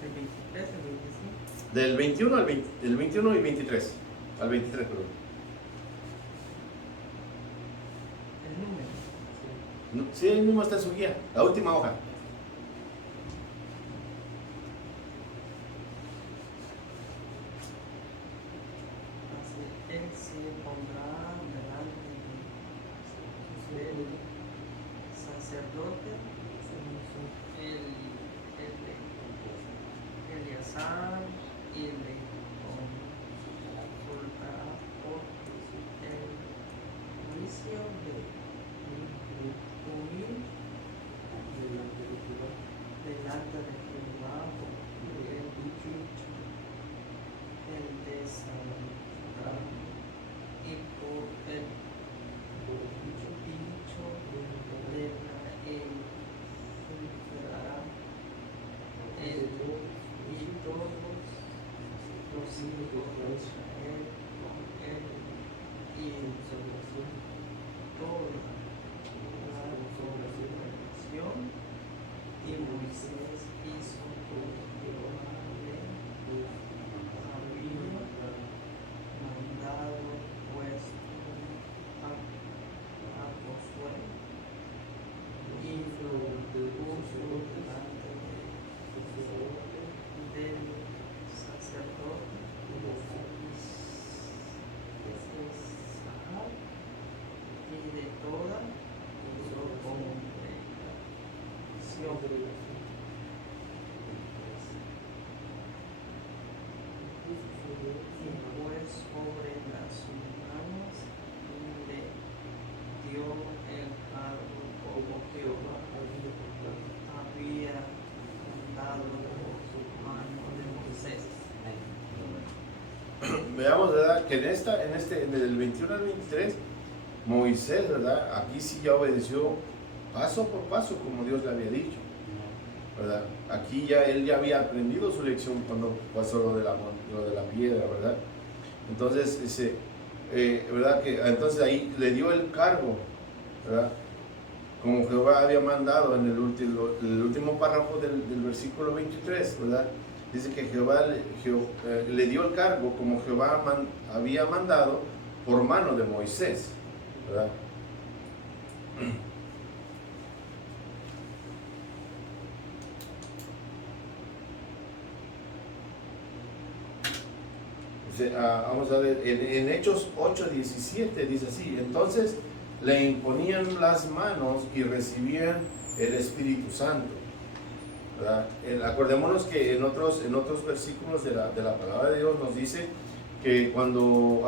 ¿El 23, el 25? Del 21 al 20, del 21 y 23, al 23, perdón. El número. Sí, ahí mismo está su guía, la última hoja. Él se pondrá delante del sacerdote, Eleazar, y le consultará por el juicio de unir delante de Jehová el dicho, el desamparo, y por el dicho de la juzgará él y todos los hijos de Israel con él, y toda la congregación. Y Moisés hizo como Jehová le había mandado, pues a Josué, y lo puso delante del sacerdote Eleazar y de toda su congregación. Y pues sobre las manos le dio el cargo como Jehová había mandado por mano de Moisés. Veamos, ¿verdad?, que en el 21 al 23, Moisés, ¿verdad?, aquí sí ya obedeció paso por paso como Dios le había dicho, ¿verdad? Aquí él ya había aprendido su lección cuando pasó lo de la piedra, ¿verdad? Entonces, ¿verdad?, que entonces ahí le dio el cargo, ¿verdad?, como Jehová había mandado en el último párrafo del versículo 23, ¿verdad? Dice que Jehová le dio el cargo como Jehová había mandado por mano de Moisés, ¿verdad? Vamos a ver, en Hechos 8:17 dice así: entonces le imponían las manos y recibían el Espíritu Santo. ¿Verdad? Acordémonos que en otros versículos de la palabra de Dios nos dice que cuando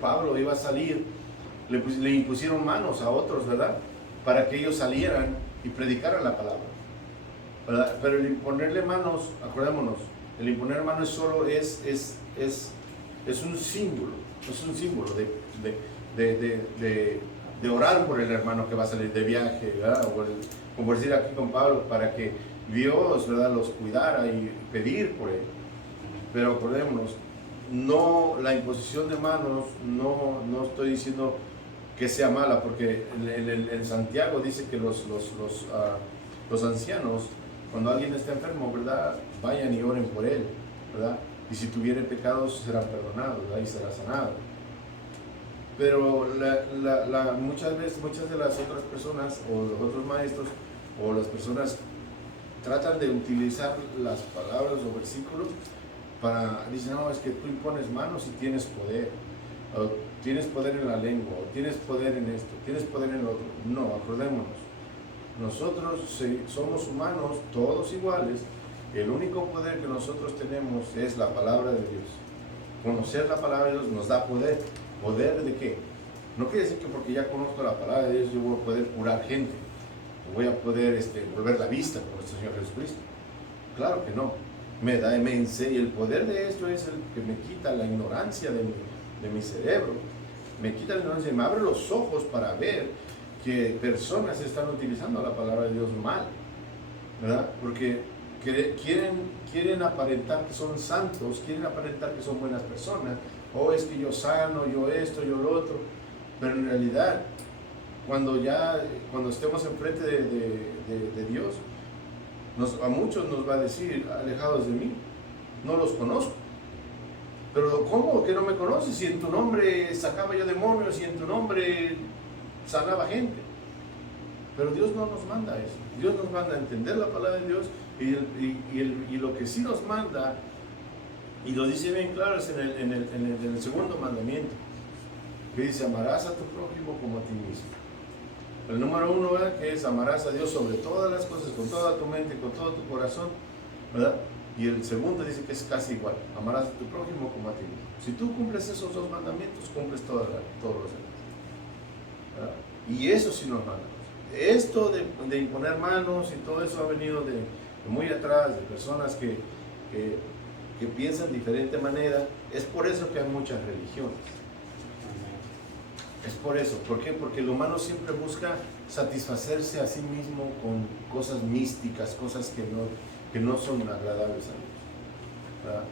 Pablo iba a salir, le impusieron manos a otros, ¿verdad? Para que ellos salieran y predicaran la palabra, ¿verdad? Pero el imponerle manos, acordémonos, el imponer manos solo es un símbolo, de orar por el hermano que va a salir de viaje, ¿verdad? Como decir aquí con Pablo, para que Dios, ¿verdad?, los cuidara y pedir por él. Pero acordémonos, no, la imposición de manos, no estoy diciendo que sea mala, porque en Santiago dice que los ancianos, cuando alguien está enfermo, ¿verdad?, vayan y oren por él, ¿verdad? Y si tuviere pecados serán perdonados, ¿verdad?, y será sanado. Pero muchas de las otras personas, o los otros maestros, o las personas tratan de utilizar las palabras o versículos para, dicen, no, es que tú impones manos y tienes poder, o tienes poder en la lengua, o tienes poder en esto, tienes poder en lo otro. No, acordémonos, nosotros somos humanos, todos iguales. El único poder que nosotros tenemos es la palabra de Dios. Conocer la palabra de Dios nos da poder. ¿Poder de qué? No quiere decir que porque ya conozco la palabra de Dios yo voy a poder curar gente, o voy a poder volver la vista por nuestro Señor Jesucristo. Claro que no. Me enseña, el poder de esto es el que me quita la ignorancia de mi cerebro, me quita la ignorancia y me abre los ojos para ver que personas están utilizando la palabra de Dios mal, ¿verdad? Porque quieren aparentar que son santos, quieren aparentar que son buenas personas, o es que yo sano, yo esto, yo lo otro, pero en realidad cuando estemos enfrente de Dios, a muchos nos va a decir, alejados de mí, no los conozco. Pero ¿cómo que no me conoces? Si en tu nombre sacaba yo demonios, y en tu nombre sanaba gente. Pero Dios no nos manda eso. Dios nos manda a entender la palabra de Dios, y lo que sí nos manda, y lo dice bien claro, es en el segundo mandamiento, que dice: amarás a tu prójimo como a ti mismo. El número 1, ¿verdad?, que es amarás a Dios sobre todas las cosas, con toda tu mente, con todo tu corazón, ¿verdad? Y el segundo dice que es casi igual: amarás a tu prójimo como a ti mismo. Si tú cumples esos dos mandamientos, cumples todos los demás, ¿verdad? Y eso sí nos manda. Esto de imponer manos y todo eso ha venido de muy atrás, de personas que piensan de diferente manera. Es por eso que hay muchas religiones. Es por eso. ¿Por qué? Porque el humano siempre busca satisfacerse a sí mismo con cosas místicas, cosas que no son agradables a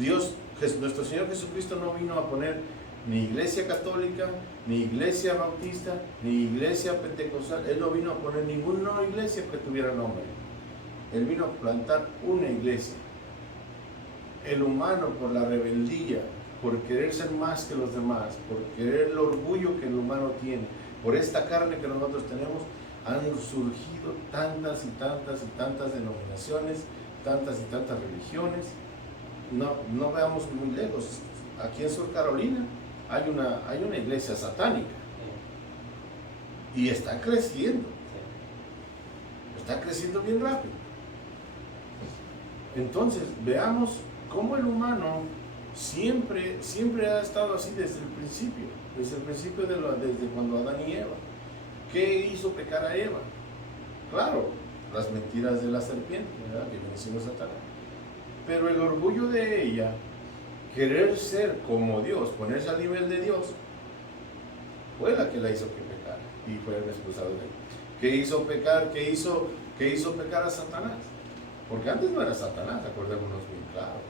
Dios. Nuestro Señor Jesucristo no vino a poner ni iglesia católica, ni iglesia bautista, ni iglesia pentecostal. Él no vino a poner ninguna iglesia que tuviera nombre. Él vino a plantar una iglesia. El humano, por la rebeldía, por querer ser más que los demás, por querer el orgullo que el humano tiene, por esta carne que nosotros tenemos, han surgido tantas y tantas denominaciones, tantas y tantas religiones. No veamos muy lejos. Aquí en Sur Carolina hay una iglesia satánica, y está creciendo bien rápido. Entonces veamos cómo el humano siempre ha estado así desde el principio, desde cuando Adán y Eva. ¿Qué hizo pecar a Eva? Claro, las mentiras de la serpiente, ¿verdad?, que viene siendo Satanás. Pero el orgullo de ella, querer ser como Dios, ponerse al nivel de Dios, fue la que la hizo que pecara, y fue expulsado de él. ¿Qué hizo pecar? ¿Qué hizo pecar a Satanás? Porque antes no era Satanás, acordémonos bien claro.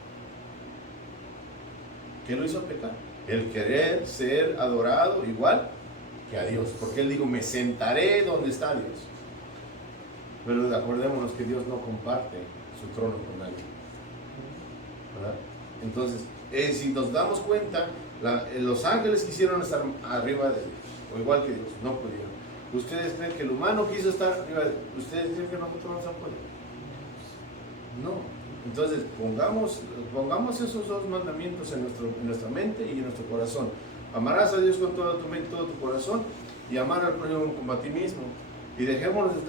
¿Qué lo hizo pecar? El querer ser adorado igual que a Dios. Porque él dijo: me sentaré donde está Dios. Pero acordémonos que Dios no comparte su trono con nadie, ¿verdad? Entonces, si nos damos cuenta, los ángeles quisieron estar arriba de Dios. o igual que Dios, no pudieron. ¿Ustedes creen que el humano quiso estar arriba? ¿Ustedes creen que nosotros vamos a poder? No. Entonces, pongamos esos dos mandamientos en nuestra mente y en nuestro corazón. Amarás a Dios con toda tu mente, todo tu corazón, y amar al prójimo como a ti mismo. Y dejémonos de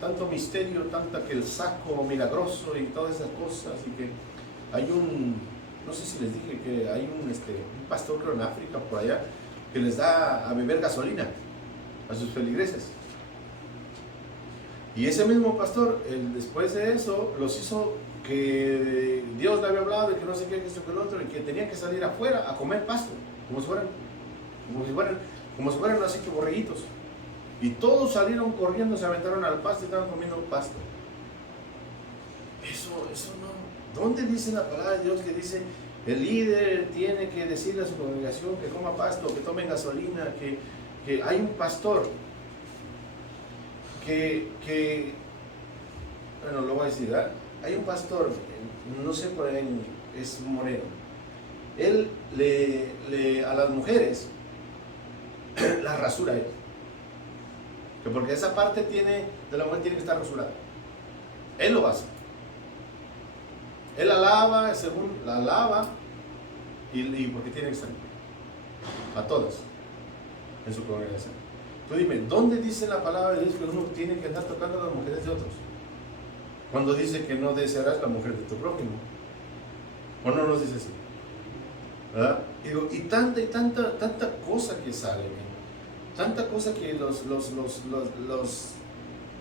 tanto misterio, tanta que el saco milagroso y todas esas cosas. Y que hay no sé si les dije que hay un pastor, creo, en África, por allá, que les da a beber gasolina a sus feligreses. Y ese mismo pastor, después de eso, los hizo que Dios le había hablado y que no sé qué, que esto, que el otro, y que tenían que salir afuera a comer pasto, como si fueran así que borreguitos. Y todos salieron corriendo, se aventaron al pasto y estaban comiendo pasto. Eso no. ¿Dónde dice la palabra de Dios que dice el líder tiene que decirle a su congregación que coma pasto, que tomen gasolina, que hay un pastor bueno, lo voy a decir, ¿verdad? Hay un pastor, no sé por ahí, es moreno. Él a las mujeres las rasura él. Que porque esa parte de la mujer tiene que estar rasurada. Él lo hace. Él la lava, según la lava, y porque tiene que estar a todas en su congregación. Tú dime, ¿dónde dice la palabra de Dios que uno tiene que andar tocando a las mujeres de otros? Cuando dice que no desearás la mujer de tu prójimo. ¿O no nos dice así? ¿Verdad? Y tanta cosa que sale, tanta cosa que los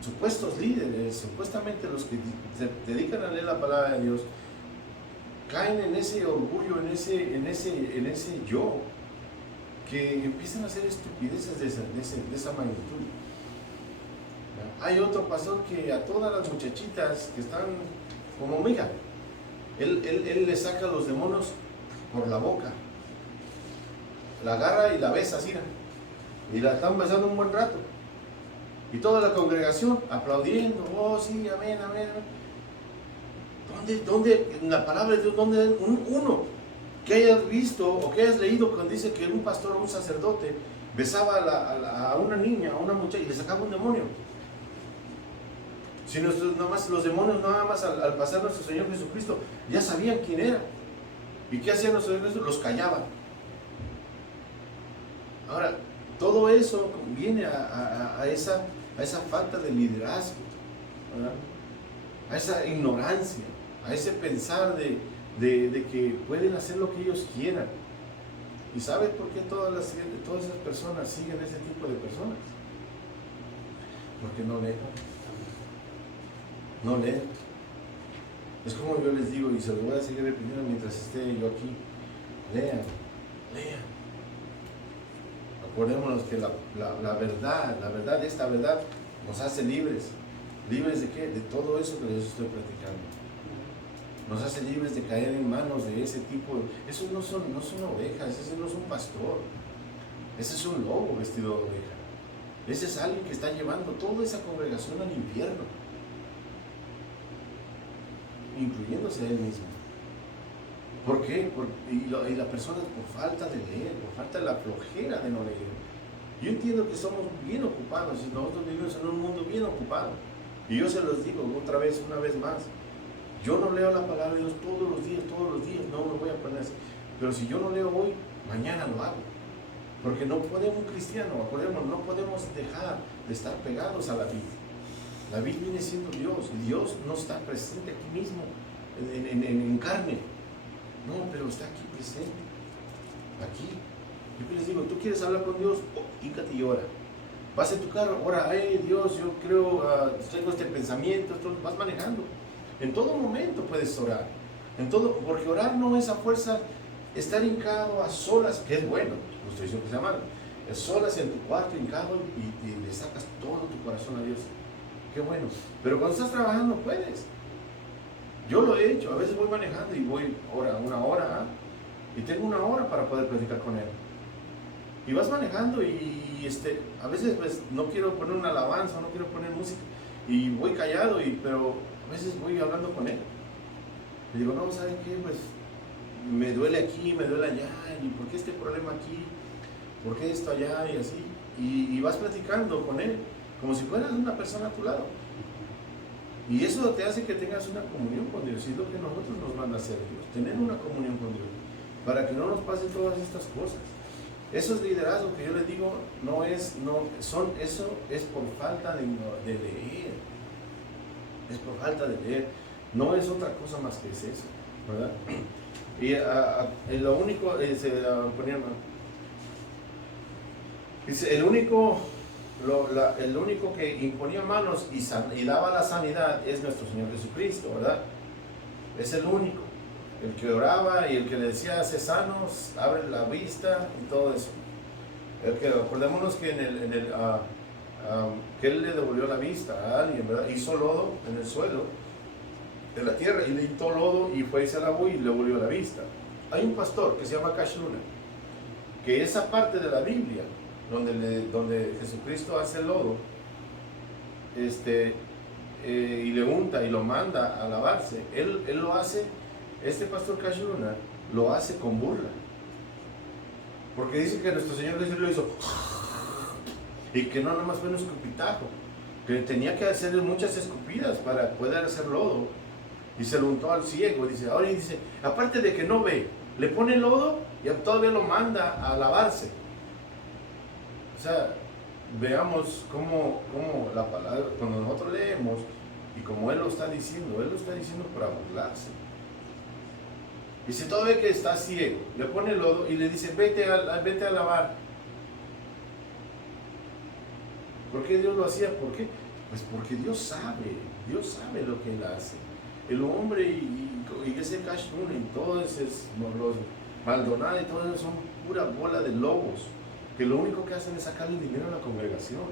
supuestos líderes, supuestamente los que se dedican a leer la palabra de Dios, caen en ese orgullo, en ese yo, que empiezan a hacer estupideces de esa magnitud. Hay otro pastor que a todas las muchachitas que están como mija, él le saca a los demonios por la boca, la agarra y la besa así, y la están besando un buen rato, y toda la congregación aplaudiendo, oh sí, amén, amén. ¿Dónde en la palabra de Dios, dónde uno que hayas visto o que hayas leído cuando dice que un pastor o un sacerdote besaba a una niña, a una muchacha y le sacaba un demonio? Si los demonios nada más al pasar nuestro Señor Jesucristo ya sabían quién era. ¿Y qué hacía nuestro Señor Jesucristo? Los callaban. Ahora, todo eso viene a esa falta de liderazgo, ¿verdad? A esa ignorancia, a ese pensar de que pueden hacer lo que ellos quieran. ¿Y sabes por qué todas esas personas siguen ese tipo de personas? Porque no leen. No leen. Es como yo les digo, y se lo voy a seguir repitiendo mientras esté yo aquí. Lean. Acordémonos que la verdad, esta verdad nos hace libres. ¿Libres de qué? De todo eso que les estoy platicando. Nos hace libres de caer en manos de ese tipo. Esos no son ovejas, ese no es un pastor. Ese es un lobo vestido de oveja. Ese es alguien que está llevando toda esa congregación al infierno, incluyéndose a él mismo. ¿Por qué? Y la persona por falta de leer, por falta de la flojera de no leer. Yo entiendo que somos bien ocupados y nosotros vivimos en un mundo bien ocupado. Y yo se los digo una vez más. Yo no leo la palabra de Dios todos los días, no me voy a poner así. Pero si yo no leo hoy, mañana lo hago. Porque no podemos, un cristiano, no podemos dejar de estar pegados a la vid. La vid viene siendo Dios, y Dios no está presente aquí mismo, en carne. No, pero está aquí presente, aquí. Yo les digo, tú quieres hablar con Dios, híncate y ora. Vas en tu carro, ora, Dios, yo creo, tengo este pensamiento, vas manejando. En todo momento puedes orar. Porque orar no es a fuerza estar hincado a solas, que es bueno, no estoy diciendo que sea malo. Es solas en tu cuarto, hincado, y le sacas todo tu corazón a Dios. Qué bueno. Pero cuando estás trabajando puedes. Yo lo he hecho, a veces voy manejando y voy una hora, y tengo una hora para poder platicar con Él. Y vas manejando y a veces pues no quiero poner una alabanza, no quiero poner música, y voy callado, pero a veces voy hablando con Él. Le digo, no, ¿saben qué? Pues me duele aquí, me duele allá, y ¿por qué este problema aquí? ¿Por qué esto allá? Y así. y vas platicando con él, como si fueras una persona a tu lado. Y eso te hace que tengas una comunión con Dios, y es lo que nosotros nos manda a hacer Dios, tener una comunión con Dios, para que no nos pasen todas estas cosas. Eso es liderazgo que yo les digo, eso es por falta de leer, es por falta de leer, no es otra cosa más que es eso, ¿verdad? Y lo único, dice, el único que imponía manos y daba la sanidad es nuestro Señor Jesucristo, ¿verdad? Es el único, el que oraba y el que le decía, sé sanos, abre la vista y todo eso. Acordémonos que que él le devolvió la vista a alguien, ¿verdad? Hizo lodo en el suelo de la tierra y le hizo lodo y fue y se lavó y le devolvió la vista. Hay un pastor que se llama Cash Luna, que esa parte de la Biblia donde Jesucristo hace el lodo, y le unta y lo manda a lavarse, él lo hace, este pastor Cash Luna lo hace con burla, porque dice que nuestro Señor Jesús lo hizo y que no nomás fue un escupitajo, que tenía que hacer muchas escupidas para poder hacer lodo, y se lo untó al ciego. Dice, ahora dice, aparte de que no ve, le pone lodo y todavía lo manda a lavarse. O sea, veamos cómo la palabra, cuando nosotros leemos y como él lo está diciendo para burlarse. Dice, todavía que está ciego, le pone lodo y le dice, vete a lavar. ¿Por qué Dios lo hacía? ¿Por qué? Pues porque Dios sabe lo que él hace. El hombre y ese Cash Luna y todos los Maldonado y todo eso son pura bola de lobos, que lo único que hacen es sacarle dinero a la congregación,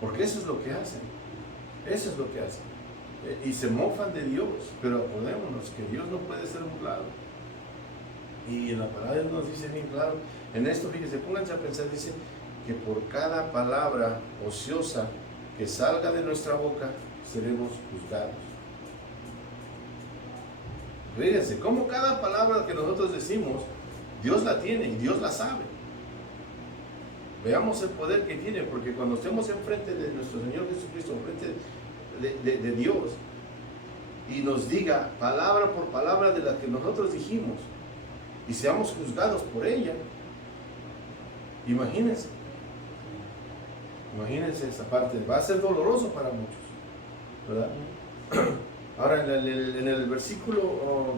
porque eso es lo que hacen, y se mofan de Dios. Pero acordémonos que Dios no puede ser burlado, y en la palabra nos dice bien claro, en esto fíjense, pónganse a pensar, dice que por cada palabra ociosa que salga de nuestra boca, seremos juzgados. Fíjense, como cada palabra que nosotros decimos, Dios la tiene y Dios la sabe. Veamos el poder que tiene, porque cuando estemos enfrente de nuestro Señor Jesucristo, enfrente de Dios, y nos diga palabra por palabra de la que nosotros dijimos, y seamos juzgados por ella, imagínense esa parte. Va a ser doloroso para muchos, ¿verdad? Ahora en el versículo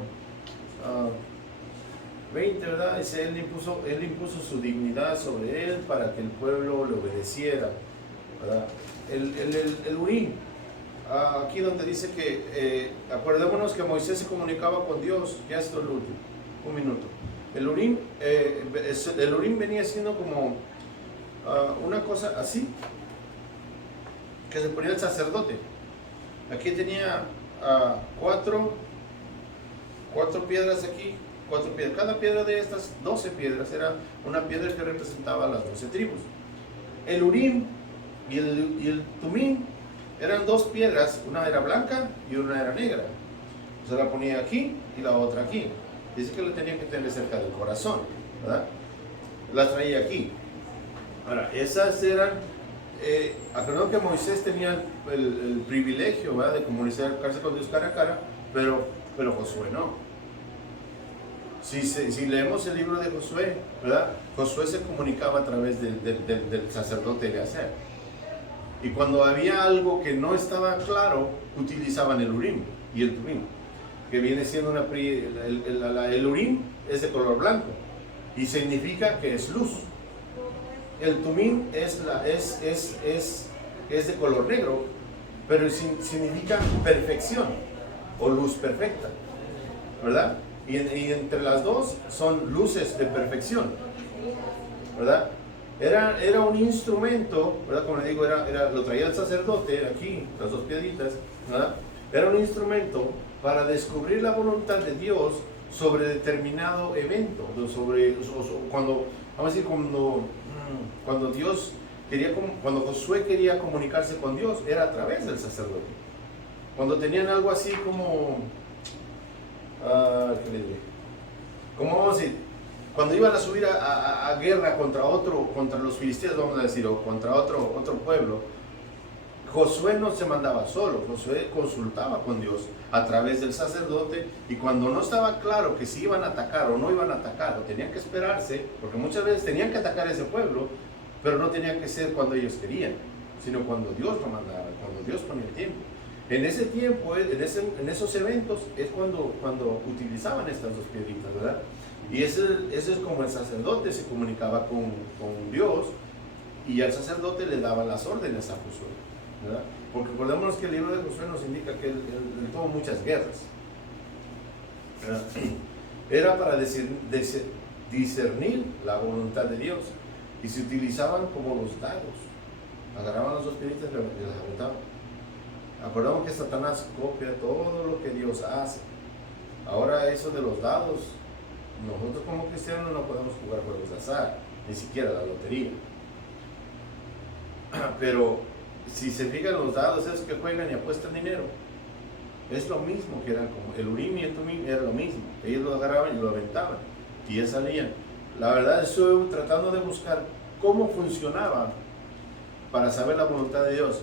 20, ¿verdad? Dice, él impuso su dignidad sobre él para que el pueblo le obedeciera, ¿verdad? El Urim, aquí donde dice que, acordémonos que Moisés se comunicaba con Dios, ya esto es lo último, un minuto. El Urim venía siendo como una cosa así, que se ponía el sacerdote. Aquí tenía cuatro piedras aquí, 4 piedras. Cada piedra de estas 12 piedras era una piedra que representaba a las 12 tribus. El Urim y el Tumim eran 2 piedras, una era blanca y una era negra. Se la ponía aquí y la otra aquí. Dice que la tenía que tener cerca del corazón, ¿verdad? La traía aquí. Ahora, esas eran, acordado que Moisés tenía el privilegio, ¿verdad?, de comunicarse con Dios cara a cara, pero Josué no. Si leemos el libro de Josué, ¿verdad?, Josué se comunicaba a través del sacerdote Eleazar. Y cuando había algo que no estaba claro, utilizaban el Urim y el Tumim, que viene siendo el Urim es de color blanco y significa que es luz. El Tumim es de color negro, pero significa perfección o luz perfecta, ¿verdad? Y entre las dos son luces de perfección, ¿verdad? Era un instrumento, ¿verdad? Como le digo, lo traía el sacerdote aquí, las 2 piedritas, ¿verdad? Era un instrumento para descubrir la voluntad de Dios sobre determinado evento, cuando Josué quería comunicarse con Dios, era a través del sacerdote. Cuando tenían algo así como, ¿qué le diré? Como vamos a decir, cuando iban a subir a guerra contra los filisteos, vamos a decir, o contra otro pueblo, Josué no se mandaba solo, Josué consultaba con Dios a través del sacerdote, y cuando no estaba claro que si iban a atacar o no iban a atacar, o tenían que esperarse, porque muchas veces tenían que atacar ese pueblo, pero no tenía que ser cuando ellos querían, sino cuando Dios lo mandaba, cuando Dios ponía el tiempo. En ese tiempo, en esos eventos, es cuando utilizaban estas dos piedritas, ¿verdad? Y ese es como el sacerdote se comunicaba con Dios, y al sacerdote le daba las órdenes a Josué, ¿verdad? Porque recordémonos que el libro de Josué nos indica que él tuvo muchas guerras, ¿verdad? Era para discernir la voluntad de Dios, y se utilizaban como los dados. Agarraban las dos piedritas y las aventaban. Acordamos que Satanás copia todo lo que Dios hace. Ahora eso de los dados, nosotros como cristianos no podemos jugar juegos de azar, ni siquiera la lotería. Pero si se fijan, los dados esos que juegan y apuestan dinero, es lo mismo, que eran como el Urim y el Tumim, era lo mismo. Ellos lo agarraban y lo aventaban y ya salían. La verdad, estoy tratando de buscar cómo funcionaba para saber la voluntad de Dios,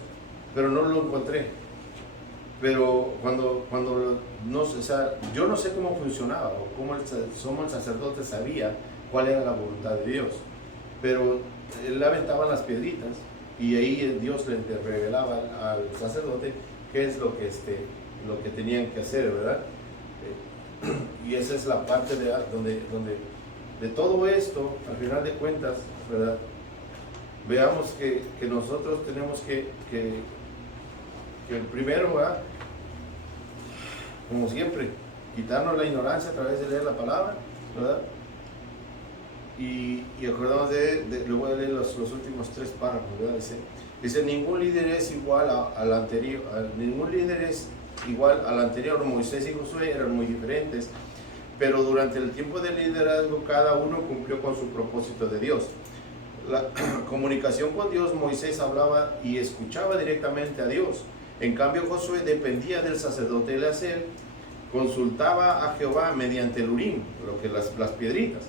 pero no lo encontré. Pero cuando no, o sea, yo no sé cómo funcionaba, o cómo el sacerdote sabía cuál era la voluntad de Dios, pero él aventaba las piedritas, y ahí Dios le revelaba al sacerdote qué es lo que tenían que hacer, ¿verdad? Y esa es la parte donde de todo esto, al final de cuentas, ¿verdad? Veamos que nosotros tenemos que el primero, ¿verdad? Como siempre, quitarnos la ignorancia a través de leer la palabra, ¿verdad? Y acordamos le voy a leer los últimos 3 párrafos, ¿verdad? Dice, ningún líder es igual al anterior, Moisés y Josué eran muy diferentes, pero durante el tiempo del liderazgo cada uno cumplió con su propósito de Dios. La comunicación con Dios, Moisés hablaba y escuchaba directamente a Dios. En cambio, Josué dependía del sacerdote Eleazar, consultaba a Jehová mediante el Urim, lo que las piedritas,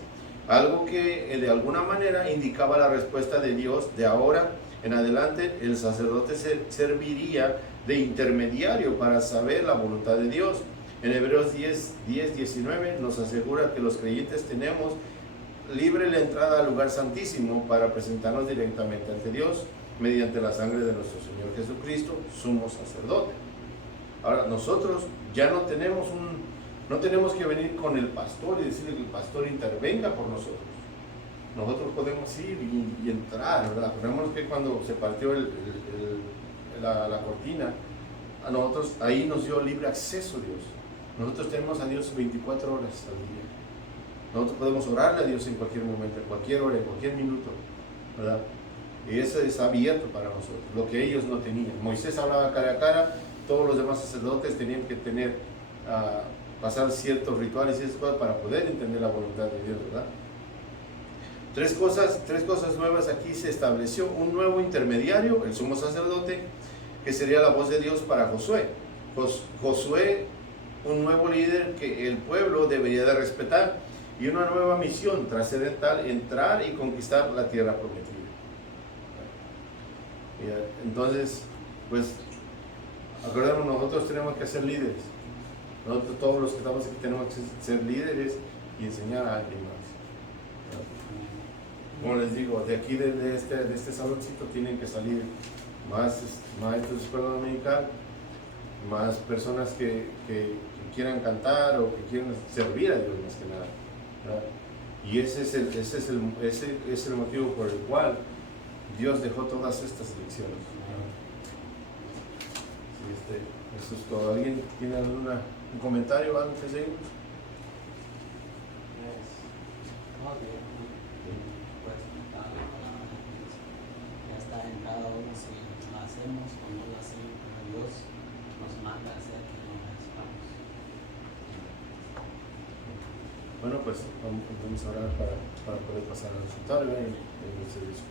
algo que de alguna manera indicaba la respuesta de Dios. De ahora en adelante, el sacerdote serviría de intermediario para saber la voluntad de Dios. En Hebreos 10:19 nos asegura que los creyentes tenemos libre la entrada al lugar santísimo para presentarnos directamente ante Dios mediante la sangre de nuestro Señor Jesucristo, sumo sacerdote. Ahora, nosotros ya no tenemos que venir con el pastor y decirle que el pastor intervenga por nosotros. Nosotros podemos ir y entrar, ¿verdad? Recordemos que cuando se partió la cortina, a nosotros ahí nos dio libre acceso Dios. Nosotros tenemos a Dios 24 horas al día. Nosotros podemos orarle a Dios en cualquier momento, en cualquier hora, en cualquier minuto, ¿verdad? Y eso es abierto para nosotros, lo que ellos no tenían. Moisés hablaba cara a cara, todos los demás sacerdotes tenían que pasar ciertos rituales y esas cosas para poder entender la voluntad de Dios, ¿verdad? Tres cosas nuevas aquí. Se estableció un nuevo intermediario, el sumo sacerdote, que sería la voz de Dios para Josué. Josué, un nuevo líder que el pueblo debería de respetar, y una nueva misión trascendental, entrar y conquistar la tierra prometida. Entonces, pues, acordemos, nosotros tenemos que ser líderes. Nosotros, todos los que estamos aquí, tenemos que ser líderes y enseñar a alguien más. Como les digo, de aquí, de este saloncito, tienen que salir más maestros de escuela dominical, más personas que quieran cantar o que quieran servir a Dios más que nada, ¿verdad? Y ese es el motivo por el cual Dios dejó todas estas lecciones. Eso es todo. ¿Alguien tiene un comentario antes de irnos? Ya está en cada uno si lo hacemos o no lo hacemos, pero Dios nos manda a hacer que lo hagamos. Bueno, pues vamos a orar para poder pasar al resultado en el servicio.